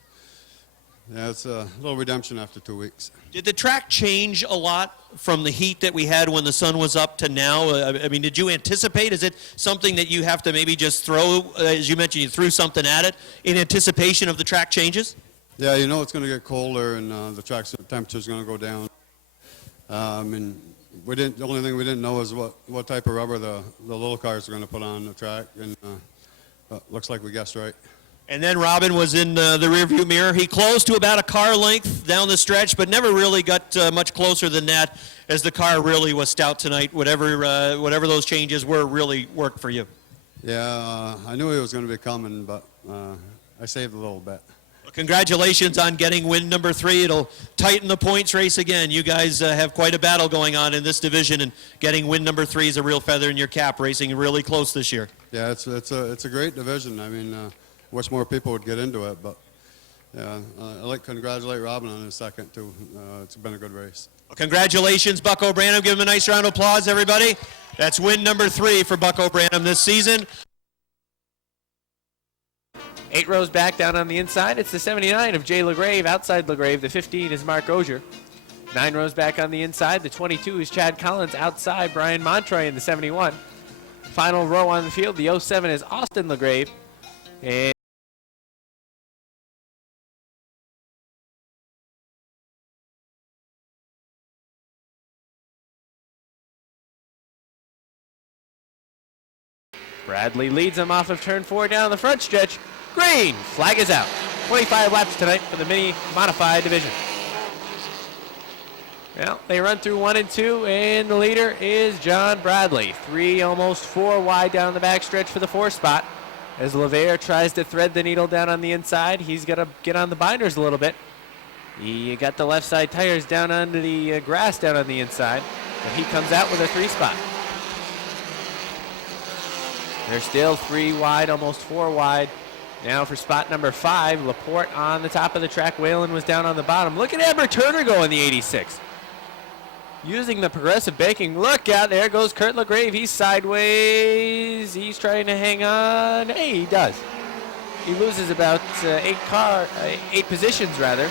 yeah, it's a little redemption after 2 weeks. Did the track change a lot from the heat that we had when the sun was up to now? I mean, did you anticipate? Is it something that you have to maybe just throw, as you mentioned, you threw something at it in anticipation of the track changes? Yeah, you know it's going to get colder, and the track temperature is going to go down. And the only thing we didn't know is what type of rubber the little cars are going to put on the track, and looks like we guessed right. And then Robin was in the rearview mirror. He closed to about a car length down the stretch, but never really got much closer than that, as the car really was stout tonight. Whatever those changes were really worked for you. Yeah, I knew he was going to be coming, but I saved a little bit. Congratulations on getting win number 3. It'll tighten the points race again. You guys have quite a battle going on in this division, and getting win number 3 is a real feather in your cap, racing really close this year. Yeah, it's a great division. I mean, wish more people would get into it, but yeah, I'd like to congratulate Robin on his second too. It's been a good race. Well, congratulations, Bucko Branham. Give him a nice round of applause, everybody. That's win number 3 for Bucko Branham this season. 8 rows back down on the inside, it's the 79 of Jay LaGrave. Outside LaGrave, the 15 is Mark Ogier. 9 rows back on the inside, the 22 is Chad Collins. Outside, Brian Montroy in the 71. Final row on the field, the 07 is Austin LaGrave. And Bradley leads him off of turn 4 down the front stretch. Green, flag is out. 25 laps tonight for the mini modified division. Well, they run through 1 and 2, and the leader is John Bradley. 3, almost 4 wide down the backstretch for the 4 spot. As LeVere tries to thread the needle down on the inside, he's got to get on the binders a little bit. He got the left side tires down onto the grass down on the inside, but he comes out with a 3 spot. They're still 3 wide, almost 4 wide. Now for spot number 5, Laporte on the top of the track. Whalen was down on the bottom. Look at Amber Turner go in the 86. Using the progressive braking. Look out, there goes Curt LaGrave. He's sideways. He's trying to hang on. Hey, he does. He loses about 8 positions rather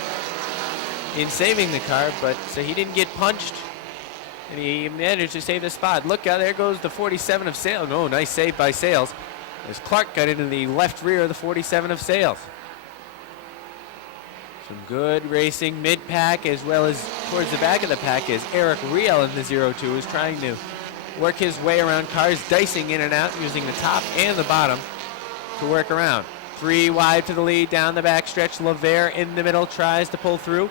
in saving the car, but so he didn't get punched. And he managed to save the spot. Look out, there goes the 47 of Sales. Oh, nice save by Sales. As Clark got into the left rear of the 47 of Sales. Some good racing mid-pack as well as towards the back of the pack as Eric Riel in the 0-2 is trying to work his way around cars, dicing in and out using the top and the bottom to work around. 3 wide to the lead down the backstretch. LeVere in the middle tries to pull through.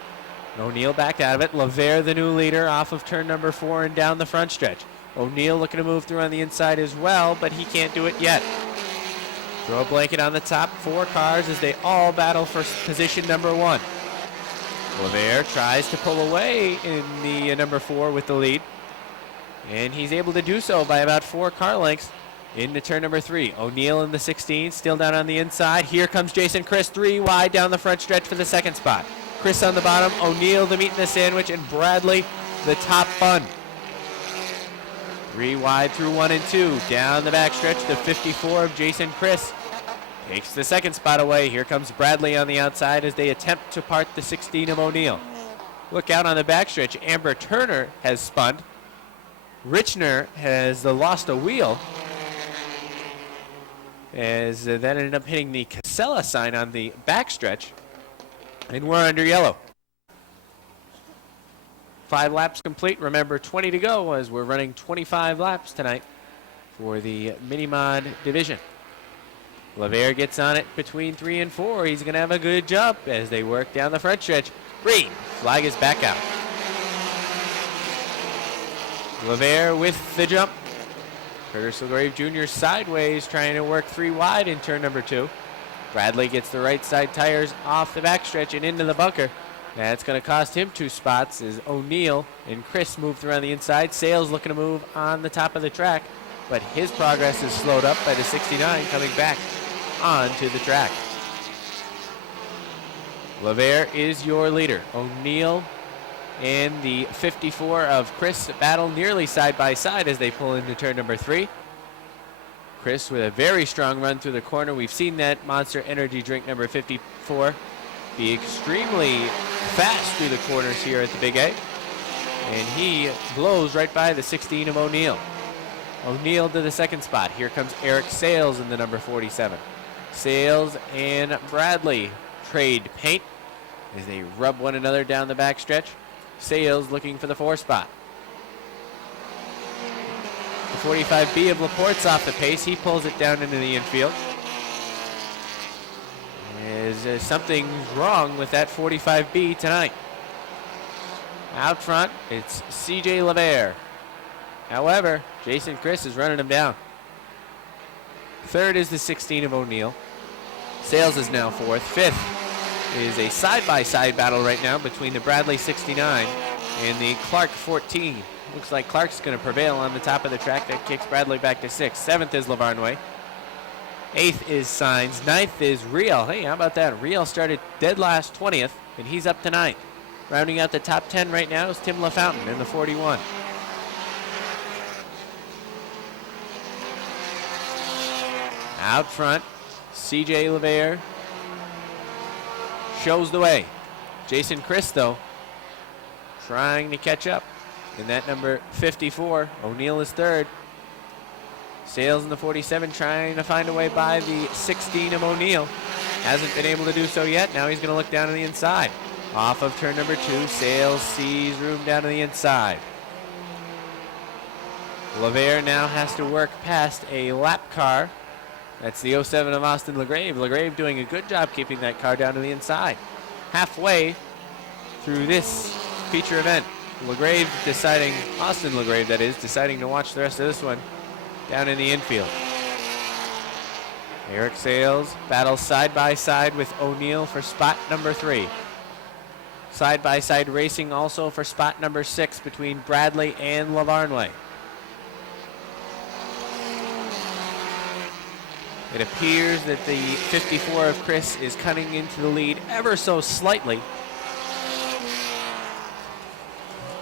O'Neal back out of it. LeVere, the new leader, off of turn number 4 and down the front stretch. O'Neal looking to move through on the inside as well, but he can't do it yet. Throw a blanket on the top 4 cars as they all battle for position number 1. LeVere tries to pull away in the number 4 with the lead, and he's able to do so by about 4 car lengths into turn number 3. O'Neal in the 16, still down on the inside. Here comes Jason Chris, 3 wide down the front stretch for the second spot. Chris on the bottom, O'Neal the meat in the sandwich, and Bradley the top bun. 3 wide through 1 and 2. Down the backstretch, the 54 of Jason Chris takes the second spot away. Here comes Bradley on the outside as they attempt to part the 16 of O'Neal. Look out on the backstretch. Amber Turner has spun. Richner has lost a wheel as that ended up hitting the Casella sign on the backstretch, and we're under yellow. 5 laps complete. Remember, 20 to go as we're running 25 laps tonight for the mini-mod division. LeVere gets on it between 3 and 4. He's going to have a good jump as they work down the front stretch. Green flag is back out. LeVere with the jump. Curtis LeGrave Jr. sideways trying to work 3 wide in turn number 2. Bradley gets the right side tires off the backstretch and into the bunker. That's going to cost him 2 spots as O'Neal and Chris move through on the inside. Sales looking to move on the top of the track, but his progress is slowed up by the 69 coming back onto the track. LeVere is your leader. O'Neal and the 54 of Chris battle nearly side by side as they pull into turn number 3. Chris with a very strong run through the corner. We've seen that Monster Energy drink number 54 be extremely fast through the corners here at the Big A. And he blows right by the 16 of O'Neal. O'Neal to the second spot. Here comes Eric Sales in the number 47. Sales and Bradley trade paint as they rub one another down the backstretch. Sales looking for the 4 spot. The 45B of Laporte's off the pace. He pulls it down into the infield. Something's wrong with that 45B tonight. Out front, it's CJ LeVere. However, Jason Chris is running him down. Third is the 16 of O'Neal. Sales is now 4th. 5th is a side-by-side battle right now between the Bradley 69 and the Clark 14. Looks like Clark's going to prevail on the top of the track. That kicks Bradley back to 6th. 7th is Varno. 8th is Signs. 9th is Riel. Hey, how about that? Riel started dead last 20th, and he's up to 9th. Rounding out the top 10 right now is Tim LaFountain in the 41. Out front, CJ LeVere shows the way. Jason Chris, though, trying to catch up. In that number 54, O'Neal is 3rd. Sales in the 47 trying to find a way by the 16 of O'Neal. Hasn't been able to do so yet. Now he's going to look down on the inside. Off of turn number 2, Sales sees room down on the inside. LeVere now has to work past a lap car. That's the 07 of Austin LeGrave. LeGrave doing a good job keeping that car down to the inside. Halfway through this feature event, LeGrave deciding, Austin LeGrave that is, deciding to watch the rest of this one down in the infield. Eric Sales battles side by side with O'Neal for spot number 3. Side by side racing also for spot number 6 between Bradley and Varno. It appears that the 54 of Chris is cutting into the lead ever so slightly.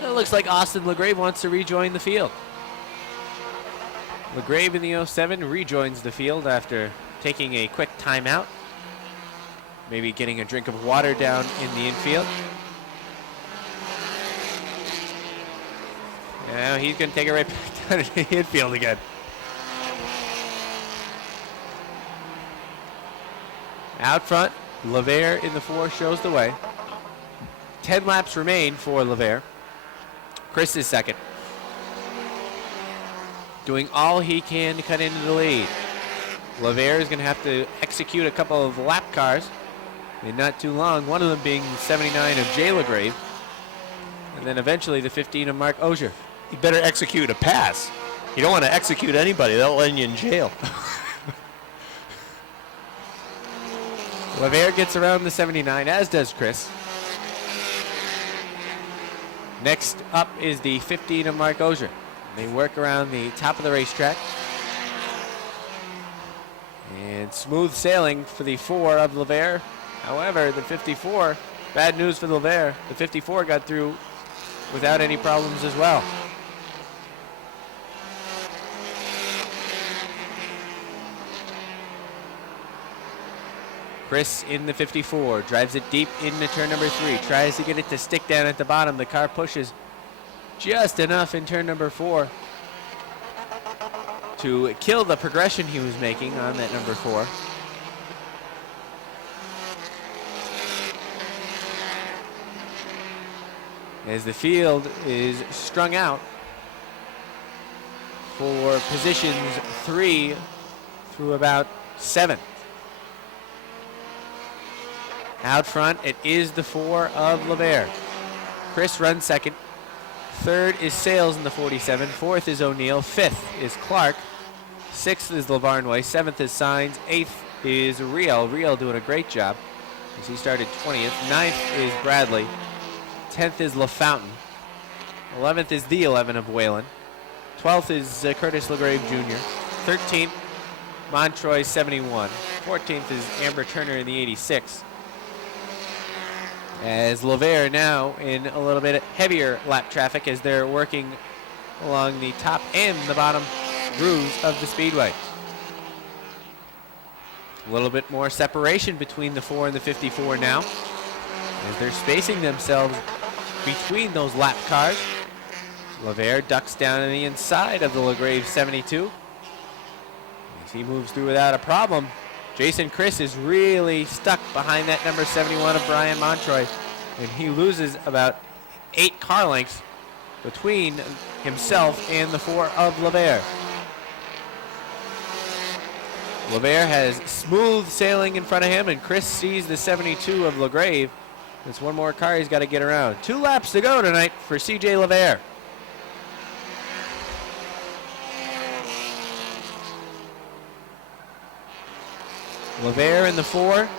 It looks like Austin LeGrave wants to rejoin the field. LeGrave in the 07 rejoins the field after taking a quick timeout. Maybe getting a drink of water down in the infield. Now he's going to take it right back down to the infield again. Out front, LeVere in the 4 shows the way. 10 laps remain for LeVere. Chris is second. Doing all he can to cut into the lead. LeVere is going to have to execute a couple of lap cars in not too long, one of them being 79 of Jay LeGrave, and then eventually the 15 of Mark Osier. You better execute a pass. You don't want to execute anybody. That'll end you in jail. LeVere gets around the 79, as does Chris. Next up is the 15 of Mark Osier. They work around the top of the racetrack. And smooth sailing for the 4 of LeVere. However, the 54, bad news for LeVere. The 54 got through without any problems as well. Chris in the 54, drives it deep into turn number 3, tries to get it to stick down at the bottom. The car pushes just enough in turn number 4 to kill the progression he was making on that number 4. As the field is strung out for positions 3 through about 7. Out front, it is the 4 of LeVere. Chris runs second. Third is Sales in the 47. Fourth is O'Neill. Fifth is Clark. Sixth is LaVarnois. Seventh is Signs. Eighth is Riel. Riel doing a great job as he started 20th. Ninth is Bradley. 10th is LaFountain. 11th is the 11 of Whalen. 12th is Curtis LeGrave Jr. 13th, Montroy 71. 14th is Amber Turner in the 86. As LeVere now in a little bit heavier lap traffic as they're working along the top and the bottom grooves of the speedway. A little bit more separation between the 4 and the 54 now as they're spacing themselves between those lap cars. LeVere ducks down on the inside of the LeGrave 72. As he moves through without a problem, Jason Chris is really stuck behind that number 71 of Brian Montroy, and he loses about 8 car lengths between himself and the 4 of LeVere. LeVere has smooth sailing in front of him, and Chris sees the 72 of LeGrave. There's one more car he's got to get around. 2 laps to go tonight for CJ LeVere. LeVere in the 4.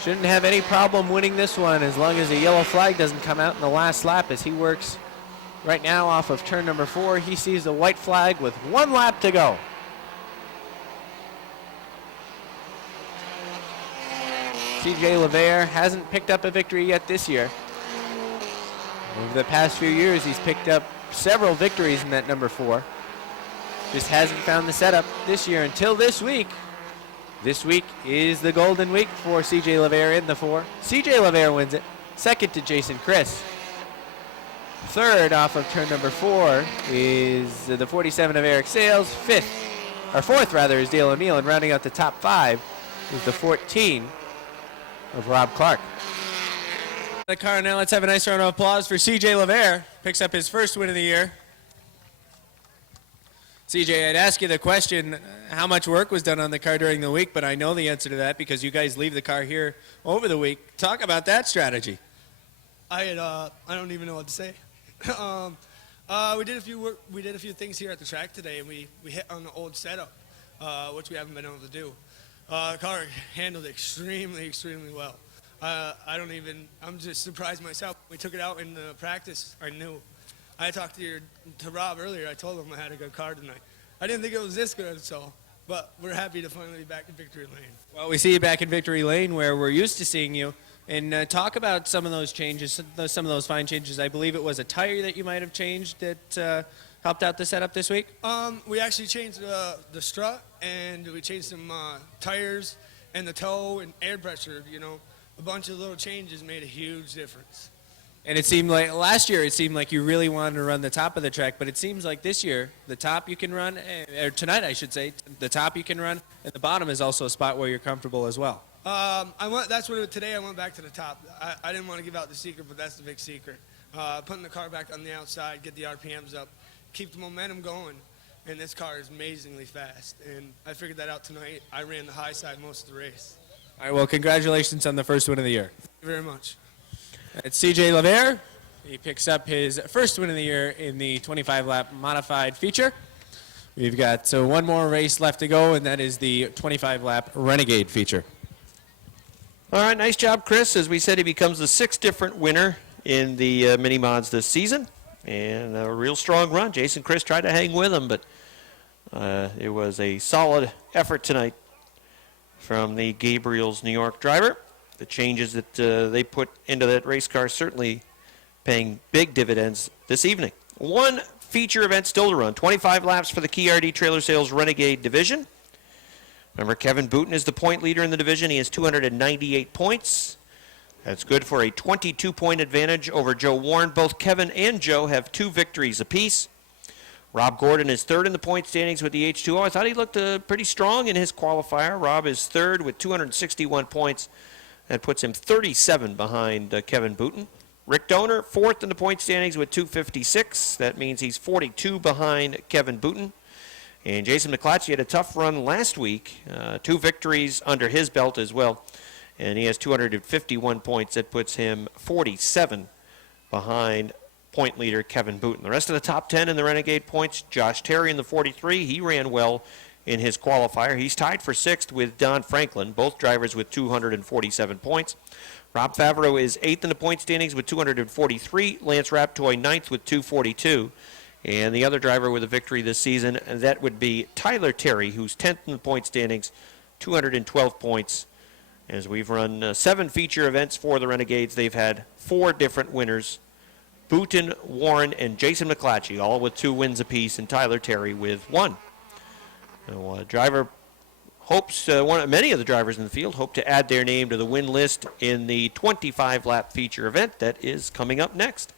Shouldn't have any problem winning this one as long as the yellow flag doesn't come out in the last lap as he works right now off of turn number 4. He sees the white flag with 1 lap to go. CJ LeVere hasn't picked up a victory yet this year. Over the past few years, he's picked up several victories in that number 4. Just hasn't found the setup this year until this week. This week is the golden week for CJ LeVere in the 4. CJ LeVere wins it. Second to Jason Chris. Third off of turn number 4 is the 47 of Eric Sales. Fourth rather is Dale O'Neill, and rounding out the top 5 is the 14 of Rob Clark. The car now, let's have a nice round of applause for CJ LeVere. Picks up his first win of the year. CJ, I'd ask you the question, how much work was done on the car during the week, but I know the answer to that because you guys leave the car here over the week. Talk about that strategy. I don't even know what to say. We did a few things here at the track today, and we hit on the old setup, which we haven't been able to do. The car handled extremely well. I'm just surprised myself. We took it out in the practice. I talked to Rob earlier. I told him I had a good car tonight. I didn't think it was this good, but we're happy to finally be back in victory lane. Well, we see you back in victory lane where we're used to seeing you. And talk about some of those changes, some of those fine changes. I believe it was a tire that you might have changed that helped out the setup this week? We actually changed the strut, and we changed some tires and the toe and air pressure. A bunch of little changes made a huge difference. And it seemed like last year, you really wanted to run the top of the track, but it seems like this year, the top you can run, or tonight I should say, the top you can run, and the bottom is also a spot where you're comfortable as well. Today I went back to the top. I didn't want to give out the secret, but that's the big secret. Putting the car back on the outside, get the RPMs up, keep the momentum going, and this car is amazingly fast. And I figured that out tonight. I ran the high side most of the race. All right, well, congratulations on the first win of the year. Thank you very much. It's CJ LeVere. He picks up his first win of the year in the 25-lap modified feature. We've got one more race left to go, and that is the 25-lap Renegade feature. All right, nice job, Chris. As we said, he becomes the sixth different winner in the mini mods this season, and a real strong run. Jason Chris tried to hang with him, but it was a solid effort tonight from the Gabriel's New York driver. The changes that they put into that race car certainly paying big dividends this evening. One feature event still to run, 25 laps for the Key RD Trailer Sales Renegade division. Remember, Kevin Booten is the point leader in the division. He has 298 points. That's good for a 22-point advantage over Joe Warren. Both Kevin and Joe have 2 victories apiece. Rob Gordon is third in the point standings with the H2O. I thought he looked pretty strong in his qualifier. Rob is third with 261 points. That puts him 37 behind Kevin Booten. Rick Donor, fourth in the point standings with 256. That means he's 42 behind Kevin Booten. And Jason Mcclatchy had a tough run last week. 2 victories under his belt as well. And he has 251 points. That puts him 47 behind point leader Kevin Booten. The rest of the top 10 in the Renegade points, Josh Terry in the 43. He ran well in his qualifier. He's tied for 6th with Don Franklin, both drivers with 247 points. Rob Favreau is 8th in the point standings with 243. Lance Raptoy 9th with 242. And the other driver with a victory this season, and that would be Tyler Terry, who's 10th in the point standings, 212 points. As we've run 7 feature events for the Renegades, they've had 4 different winners. Booten, Warren, and Jason Mcclatchy, all with 2 wins apiece, and Tyler Terry with 1. Now, many of the drivers in the field hope to add their name to the win list in the 25-lap feature event that is coming up next.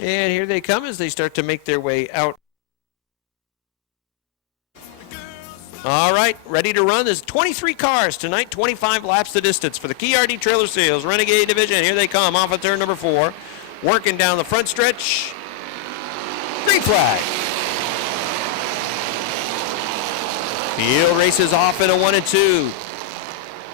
And here they come as they start to make their way out. All right, ready to run. There's 23 cars tonight, 25 laps the distance for the Key RD Trailer Sales Renegade Division. Here they come off of turn number 4, working down the front stretch. Green flag. Field races off in a 1 and 2.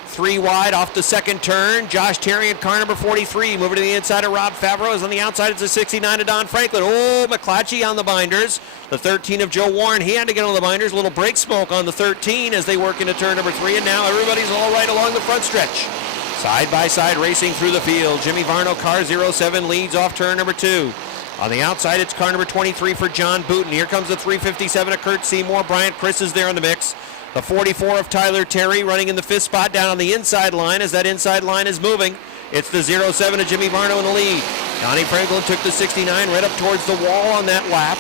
3 wide off the second turn. Josh Terry in car number 43. Moving to the inside of Rob Favreau. Is on the outside. It's a 69 of Don Franklin. Oh, Mcclatchy on the binders. The 13 of Joe Warren. He had to get on the binders. A little brake smoke on the 13 as they work into turn number 3. And now everybody's all right along the front stretch. Side by side racing through the field. Jimmy Varno, car 07, leads off turn number 2. On the outside, it's car number 23 for John Booten. Here comes the 357 of Curt Seymour. Bryant Chris is there in the mix. The 44 of Tyler Terry running in the 5th spot down on the inside line as that inside line is moving. It's the 07 of Jimmy Varno in the lead. Donnie Franklin took the 69 right up towards the wall on that lap.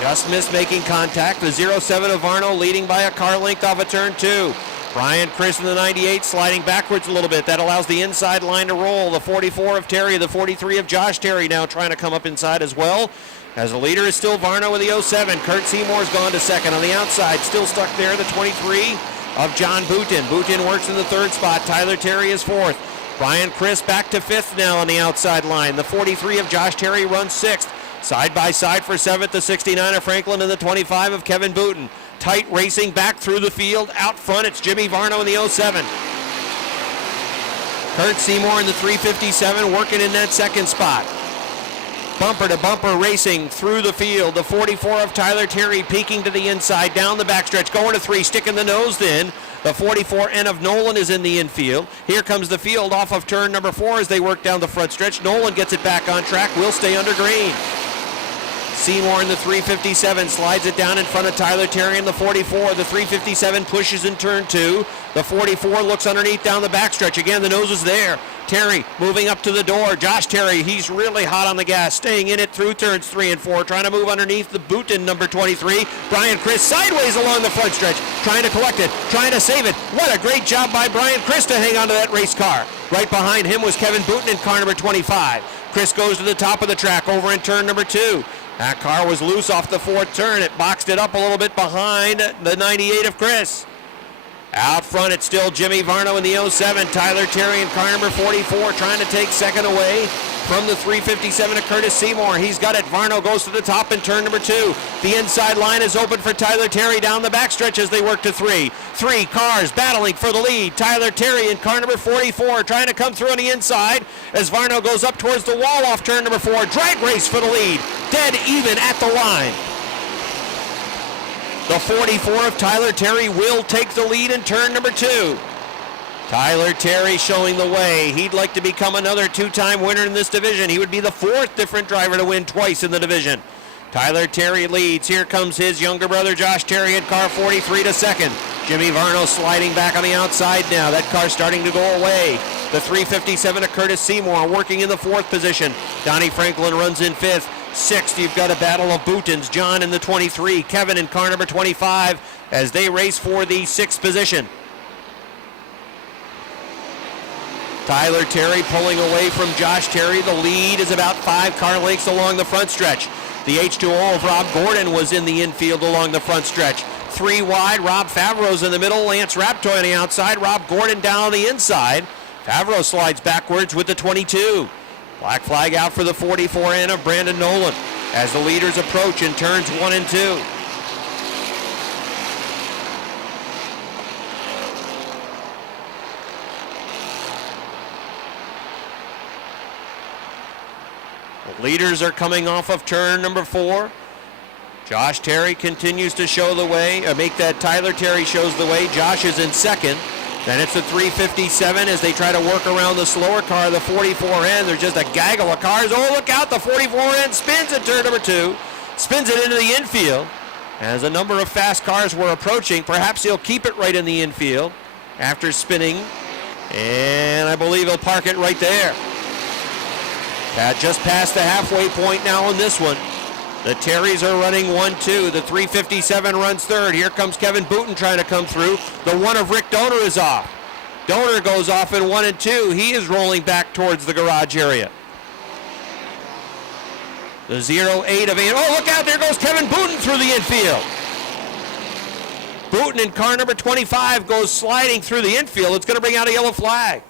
Just missed making contact. The 07 of Varno leading by a car length off of turn 2. Brian Chris in the 98 sliding backwards a little bit. That allows the inside line to roll. The 44 of Terry, the 43 of Josh Terry now trying to come up inside as well. As the leader is still Varno with the 07. Curt Seymour's gone to second. On the outside, still stuck there, the 23 of John Booten. Booten works in the 3rd spot. Tyler Terry is 4th. Brian Chris back to 5th now on the outside line. The 43 of Josh Terry runs 6th. Side by side for 7th, the 69 of Franklin and the 25 of Kevin Booten. Tight racing back through the field. Out front, it's Jimmy Varno in the 07. Curt Seymour in the 357 working in that 2nd spot. Bumper to bumper racing through the field. The 44 of Tyler Terry peeking to the inside, down the backstretch, going to 3, sticking the nose in. The 44N of Nolan is in the infield. Here comes the field off of turn number 4 as they work down the front stretch. Nolan gets it back on track, will stay under green. Seymour in the 357 slides it down in front of Tyler Terry in the 44. The 357 pushes in turn 2. The 44 looks underneath down the backstretch. Again, the nose is there. Terry moving up to the door. Josh Terry, he's really hot on the gas, staying in it through turns 3 and 4, trying to move underneath the Booten, number 23. Bryant Chris sideways along the front stretch, trying to collect it, trying to save it. What a great job by Bryant Chris to hang on to that race car. Right behind him was Kevin Booten in car number 25. Chris goes to the top of the track over in turn number 2. That car was loose off the fourth turn. It boxed it up a little bit behind the 98 of Chris. Out front, it's still Jimmy Varno in the 07. Tyler Terry in car number 44 trying to take second away from the 357 of Curtis Seymour. He's got it. Varno goes to the top in turn number 2. The inside line is open for Tyler Terry down the backstretch as they work to 3. 3 cars battling for the lead. Tyler Terry in car number 44 trying to come through on the inside as Varno goes up towards the wall off turn number 4. Drag race for the lead. Dead even at the line. The 44 of Tyler Terry will take the lead in turn number 2. Tyler Terry showing the way. He'd like to become another 2-time winner in this division. He would be the 4th different driver to win twice in the division. Tyler Terry leads. Here comes his younger brother Josh Terry in car 43 to second. Jimmy Varno sliding back on the outside now. That car's starting to go away. The 357 of Curtis Seymour working in the 4th position. Donnie Franklin runs in 5th. 6th, you've got a battle of Bootens. John in the 23, Kevin in car number 25 as they race for the 6th position. Tyler Terry pulling away from Josh Terry. The lead is about 5 car lengths along the front stretch. The H2O of Rob Gordon was in the infield along the front stretch. 3 wide, Rob Favreau's in the middle, Lance Raptoy on the outside, Rob Gordon down on the inside. Favreau slides backwards with the 22. Black flag out for the 44N of Brandon Nolan as the leaders approach in turns 1 and 2. The leaders are coming off of turn number 4. Josh Terry continues to show the way, Tyler Terry shows the way. Josh is in 2nd. Then it's the 357 as they try to work around the slower car, the 44N. There's just a gaggle of cars. Oh, look out, the 44N spins at turn number 2. Spins it into the infield. As a number of fast cars were approaching, perhaps he'll keep it right in the infield after spinning. And I believe he'll park it right there. Just past the halfway point now on this one. The Terrys are running 1-2. The 357 runs 3rd. Here comes Kevin Booten trying to come through. The 1 of Rick Donor is off. Donor goes off in 1 and 2. He is rolling back towards the garage area. The 08 of 8. Oh, look out. There goes Kevin Booten through the infield. Booten in car number 25 goes sliding through the infield. It's going to bring out a yellow flag.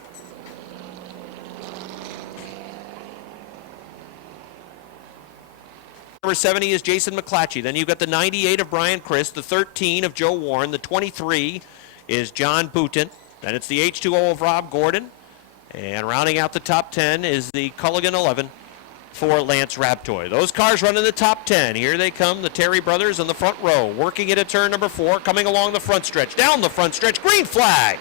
Number 70 is Jason Mcclatchy. Then you've got the 98 of Brian Chris, the 13 of Joe Warren, the 23 is John Booten. Then it's the H2O of Rob Gordon. And rounding out the top 10 is the Culligan 11 for Lance Raptoy. Those cars run in the top 10. Here they come, the Terry brothers in the front row, working it at turn number 4, coming along the front stretch, down the front stretch, green flag.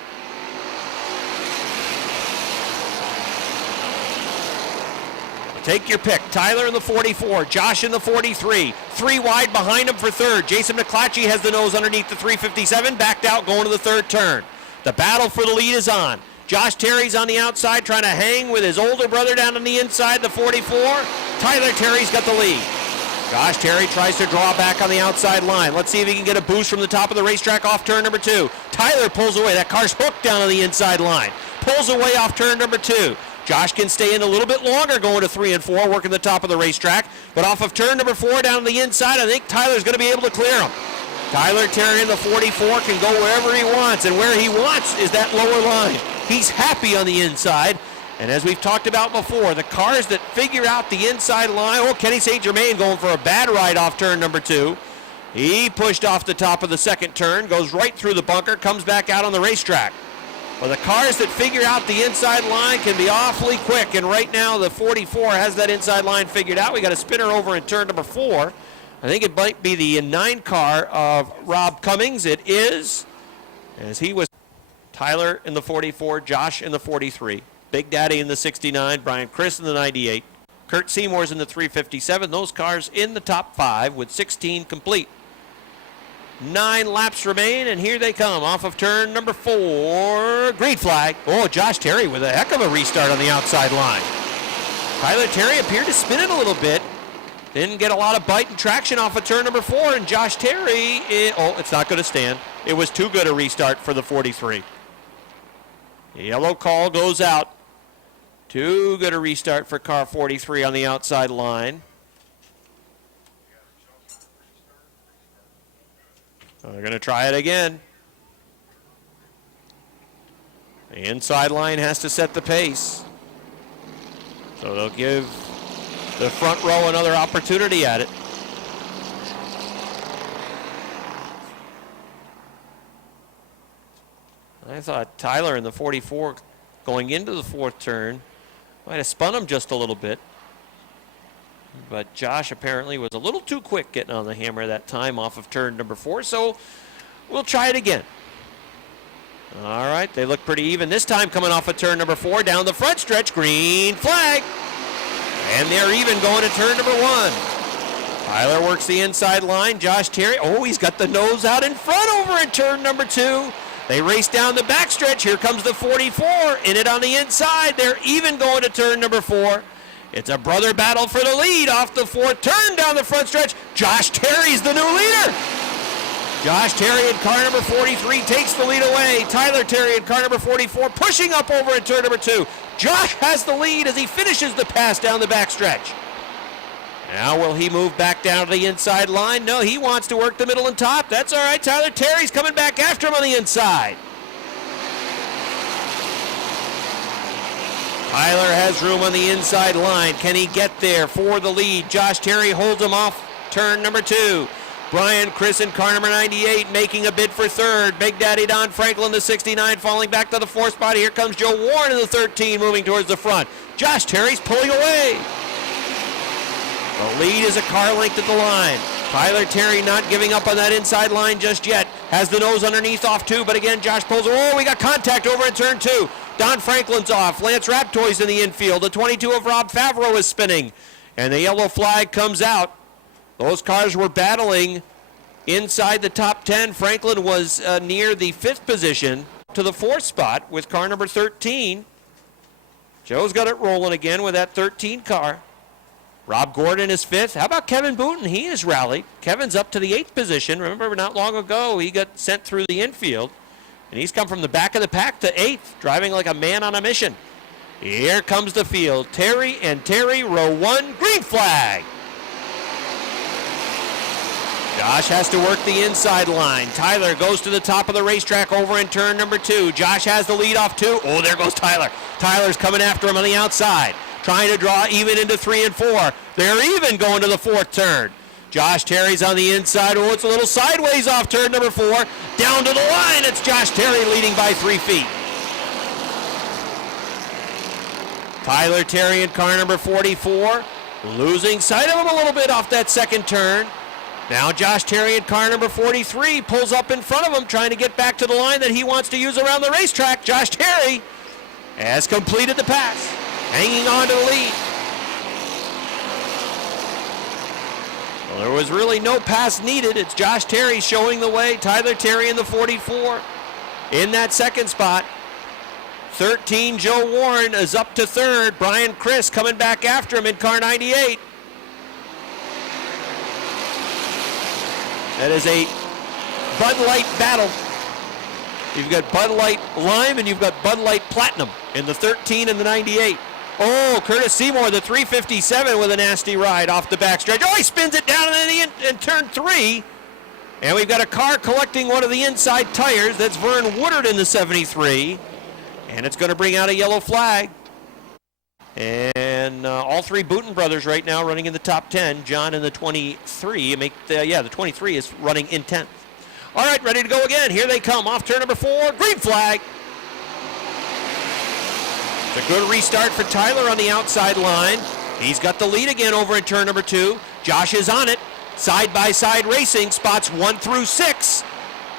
Take your pick. Tyler in the 44, Josh in the 43. 3 wide behind him for 3rd. Jason Mcclatchy has the nose underneath the 357, backed out going to the 3rd turn. The battle for the lead is on. Josh Terry's on the outside trying to hang with his older brother down on the inside, the 44. Tyler Terry's got the lead. Josh Terry tries to draw back on the outside line. Let's see if he can get a boost from the top of the racetrack off turn number 2. Tyler pulls away. That car's hooked down on the inside line. Pulls away off turn number 2. Josh can stay in a little bit longer going to 3 and 4, working the top of the racetrack. But off of turn number 4 down on the inside, I think Tyler's going to be able to clear him. Tyler Terry in the 44 can go wherever he wants, and where he wants is that lower line. He's happy on the inside. And as we've talked about before, the cars that figure out the inside line, oh, Kenny St. Germain going for a bad ride off turn number 2. He pushed off the top of the 2nd turn, goes right through the bunker, comes back out on the racetrack. Well, the cars that figure out the inside line can be awfully quick, and right now the 44 has that inside line figured out. We got a spinner over in turn number 4. I think it might be the 9 car of Rob Cummings. It is, as he was Tyler in the 44, Josh in the 43, Big Daddy in the 69, Brian Chris in the 98, Curt Seymour's in the 357. Those cars in the top 5 with 16 complete. 9 laps remain, and here they come off of turn number 4. Green flag. Oh, Josh Terry with a heck of a restart on the outside line. Tyler Terry appeared to spin it a little bit. Didn't get a lot of bite and traction off of turn number 4, and Josh Terry, it's not going to stand. It was too good a restart for the 43. The yellow call goes out. Too good a restart for car 43 on the outside line. So they're going to try it again. The inside line has to set the pace. So they'll give the front row another opportunity at it. I thought Tyler in the 44 going into the 4th turn might have spun him just a little bit. But Josh apparently was a little too quick getting on the hammer that time off of turn number 4. So we'll try it again. All right, they look pretty even this time coming off of turn number 4. Down the front stretch, green flag. And they're even going to turn number 1. Tyler works the inside line. Josh Terry, he's got the nose out in front over in turn number 2. They race down the backstretch. Here comes the 44. In it on the inside. They're even going to turn number 4. It's a brother battle for the lead off the 4th turn down the front stretch. Josh Terry's the new leader. Josh Terry in car number 43 takes the lead away. Tyler Terry in car number 44 pushing up over in turn number 2. Josh has the lead as he finishes the pass down the backstretch. Now will he move back down to the inside line? No, he wants to work the middle and top. That's all right. Tyler Terry's coming back after him on the inside. Tyler has room on the inside line. Can he get there for the lead? Josh Terry holds him off turn number 2. Bryant, Chris in car number 98 making a bid for 3rd. Big Daddy Don Franklin, the 69, falling back to the 4th spot. Here comes Joe Warren in the 13 moving towards the front. Josh Terry's pulling away. The lead is a car length at the line. Tyler Terry not giving up on that inside line just yet. Has the nose underneath off 2, but again, Josh pulls. We got contact over in turn 2. Don Franklin's off. Lance Raptoy's in the infield. The 22 of Rob Favreau is spinning. And the yellow flag comes out. Those cars were battling inside the top 10. Franklin was near the 5th position to the 4th spot with car number 13. Joe's got it rolling again with that 13 car. Rob Gordon is 5th. How about Kevin Booten? He has rallied. Kevin's up to the 8th position. Remember, not long ago, he got sent through the infield. And he's come from the back of the pack to 8th, driving like a man on a mission. Here comes the field. Terry and Terry, row 1, green flag. Josh has to work the inside line. Tyler goes to the top of the racetrack over in turn number 2. Josh has the lead off 2. There goes Tyler. Tyler's coming after him on the outside, trying to draw even into 3 and 4. They're even going to the 4th turn. Josh Terry's on the inside. It's a little sideways off turn number 4. Down to the line. It's Josh Terry leading by 3 feet. Tyler Terry in car number 44, losing sight of him a little bit off that 2nd turn. Now Josh Terry in car number 43 pulls up in front of him, trying to get back to the line that he wants to use around the racetrack. Josh Terry has completed the pass, hanging on to the lead. Well, there was really no pass needed. It's Josh Terry showing the way. Tyler Terry in the 44 in that 2nd spot. 13, Joe Warren is up to 3rd. Brian Chris coming back after him in car 98. That is a Bud Light battle. You've got Bud Light Lime and you've got Bud Light Platinum in the 13 and the 98. Curtis Seymour, the 357 with a nasty ride off the backstretch. He spins it down in turn 3. And we've got a car collecting one of the inside tires. That's Vern Woodard in the 73. And it's going to bring out a yellow flag. And all 3 Booten brothers right now running in the top 10. John in the 23. The 23 is running in 10th. All right, ready to go again. Here they come off turn number 4. Green flag. It's a good restart for Tyler on the outside line. He's got the lead again over in turn number 2. Josh is on it. Side-by-side racing, spots 1 through 6.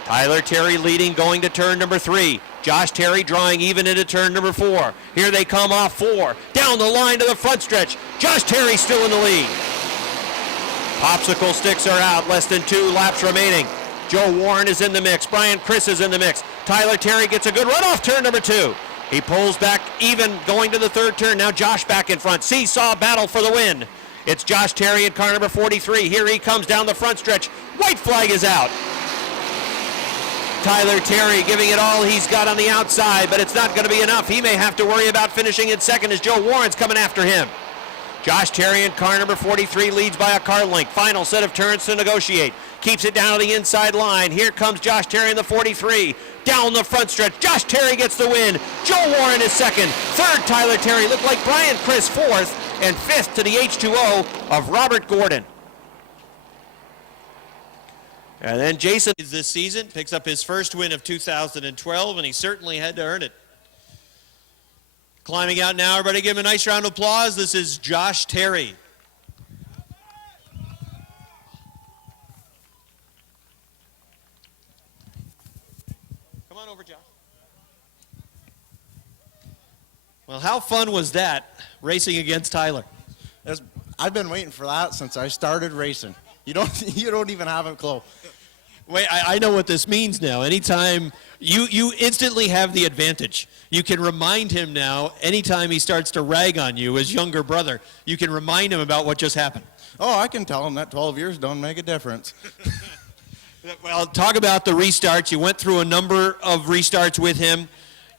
Tyler Terry leading going to turn number 3. Josh Terry drawing even into turn number 4. Here they come off 4. Down the line to the front stretch. Josh Terry still in the lead. Popsicle sticks are out. Less than 2 laps remaining. Joe Warren is in the mix. Bryant Chris is in the mix. Tyler Terry gets a good run off turn number 2. He pulls back even going to the third turn. Now Josh back in front. Seesaw battle for the win. It's Josh Terry in car number 43. Here he comes down the front stretch. White flag is out. Tyler Terry giving it all he's got on the outside, but it's not going to be enough. He may have to worry about finishing in second as Joe Warren's coming after him. Josh Terry in car number 43 leads by a car length. Final set of turns to negotiate. Keeps it down to the inside line. Here comes Josh Terry in the 43. Down the front stretch. Josh Terry gets the win. Joe Warren is second. Third, Tyler Terry. Looked like Bryant Chris fourth. And fifth to the H2O of Robert Gordon. And then Jason this season picks up his first win of 2012, and he certainly had to earn it. Climbing out now, everybody give him a nice round of applause. This is Josh Terry. Come on over, Josh. Well, how fun was that, racing against Tyler? I've been waiting for that since I started racing. You don't even have a clue. Wait, I know what this means now. Anytime you instantly have the advantage. You can remind him now, anytime he starts to rag on you, his younger brother, you can remind him about what just happened. Oh, I can tell him that 12 years don't make a difference. Well, talk about the restarts. You went through a number of restarts with him.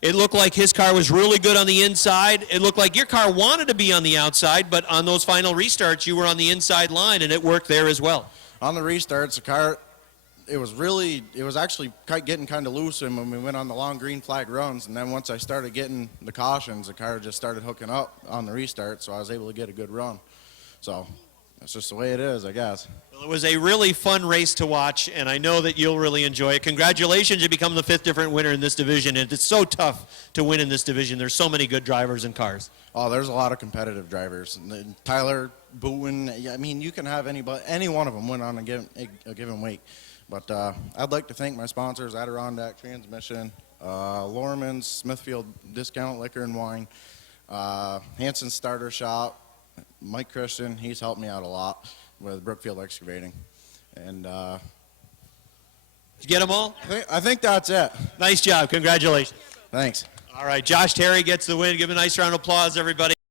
It looked like his car was really good on the inside. It looked like your car wanted to be on the outside, but on those final restarts, you were on the inside line, and it worked there as well. On the restarts, the car, it was actually getting kind of loose when we went on the long green flag runs, and then once I started getting the cautions, the car just started hooking up on the restart, so I was able to get a good run. So that's just the way it is, I guess. Well, it was a really fun race to watch, and I know that you'll really enjoy it. Congratulations, you become the 5th different winner in this division, and it's so tough to win in this division. There's so many good drivers and cars. Oh, there's a lot of competitive drivers. Tyler, Booten, I mean, you can have any one of them win on a given week. But I'd like to thank my sponsors, Adirondack Transmission, Lorman's, Smithfield Discount Liquor and Wine, Hanson's Starter Shop, Mike Christian. He's helped me out a lot with Brookfield Excavating. And Did you get them all? I think that's it. Nice job. Congratulations. Thanks. All right, Josh Terry gets the win. Give him a nice round of applause, everybody.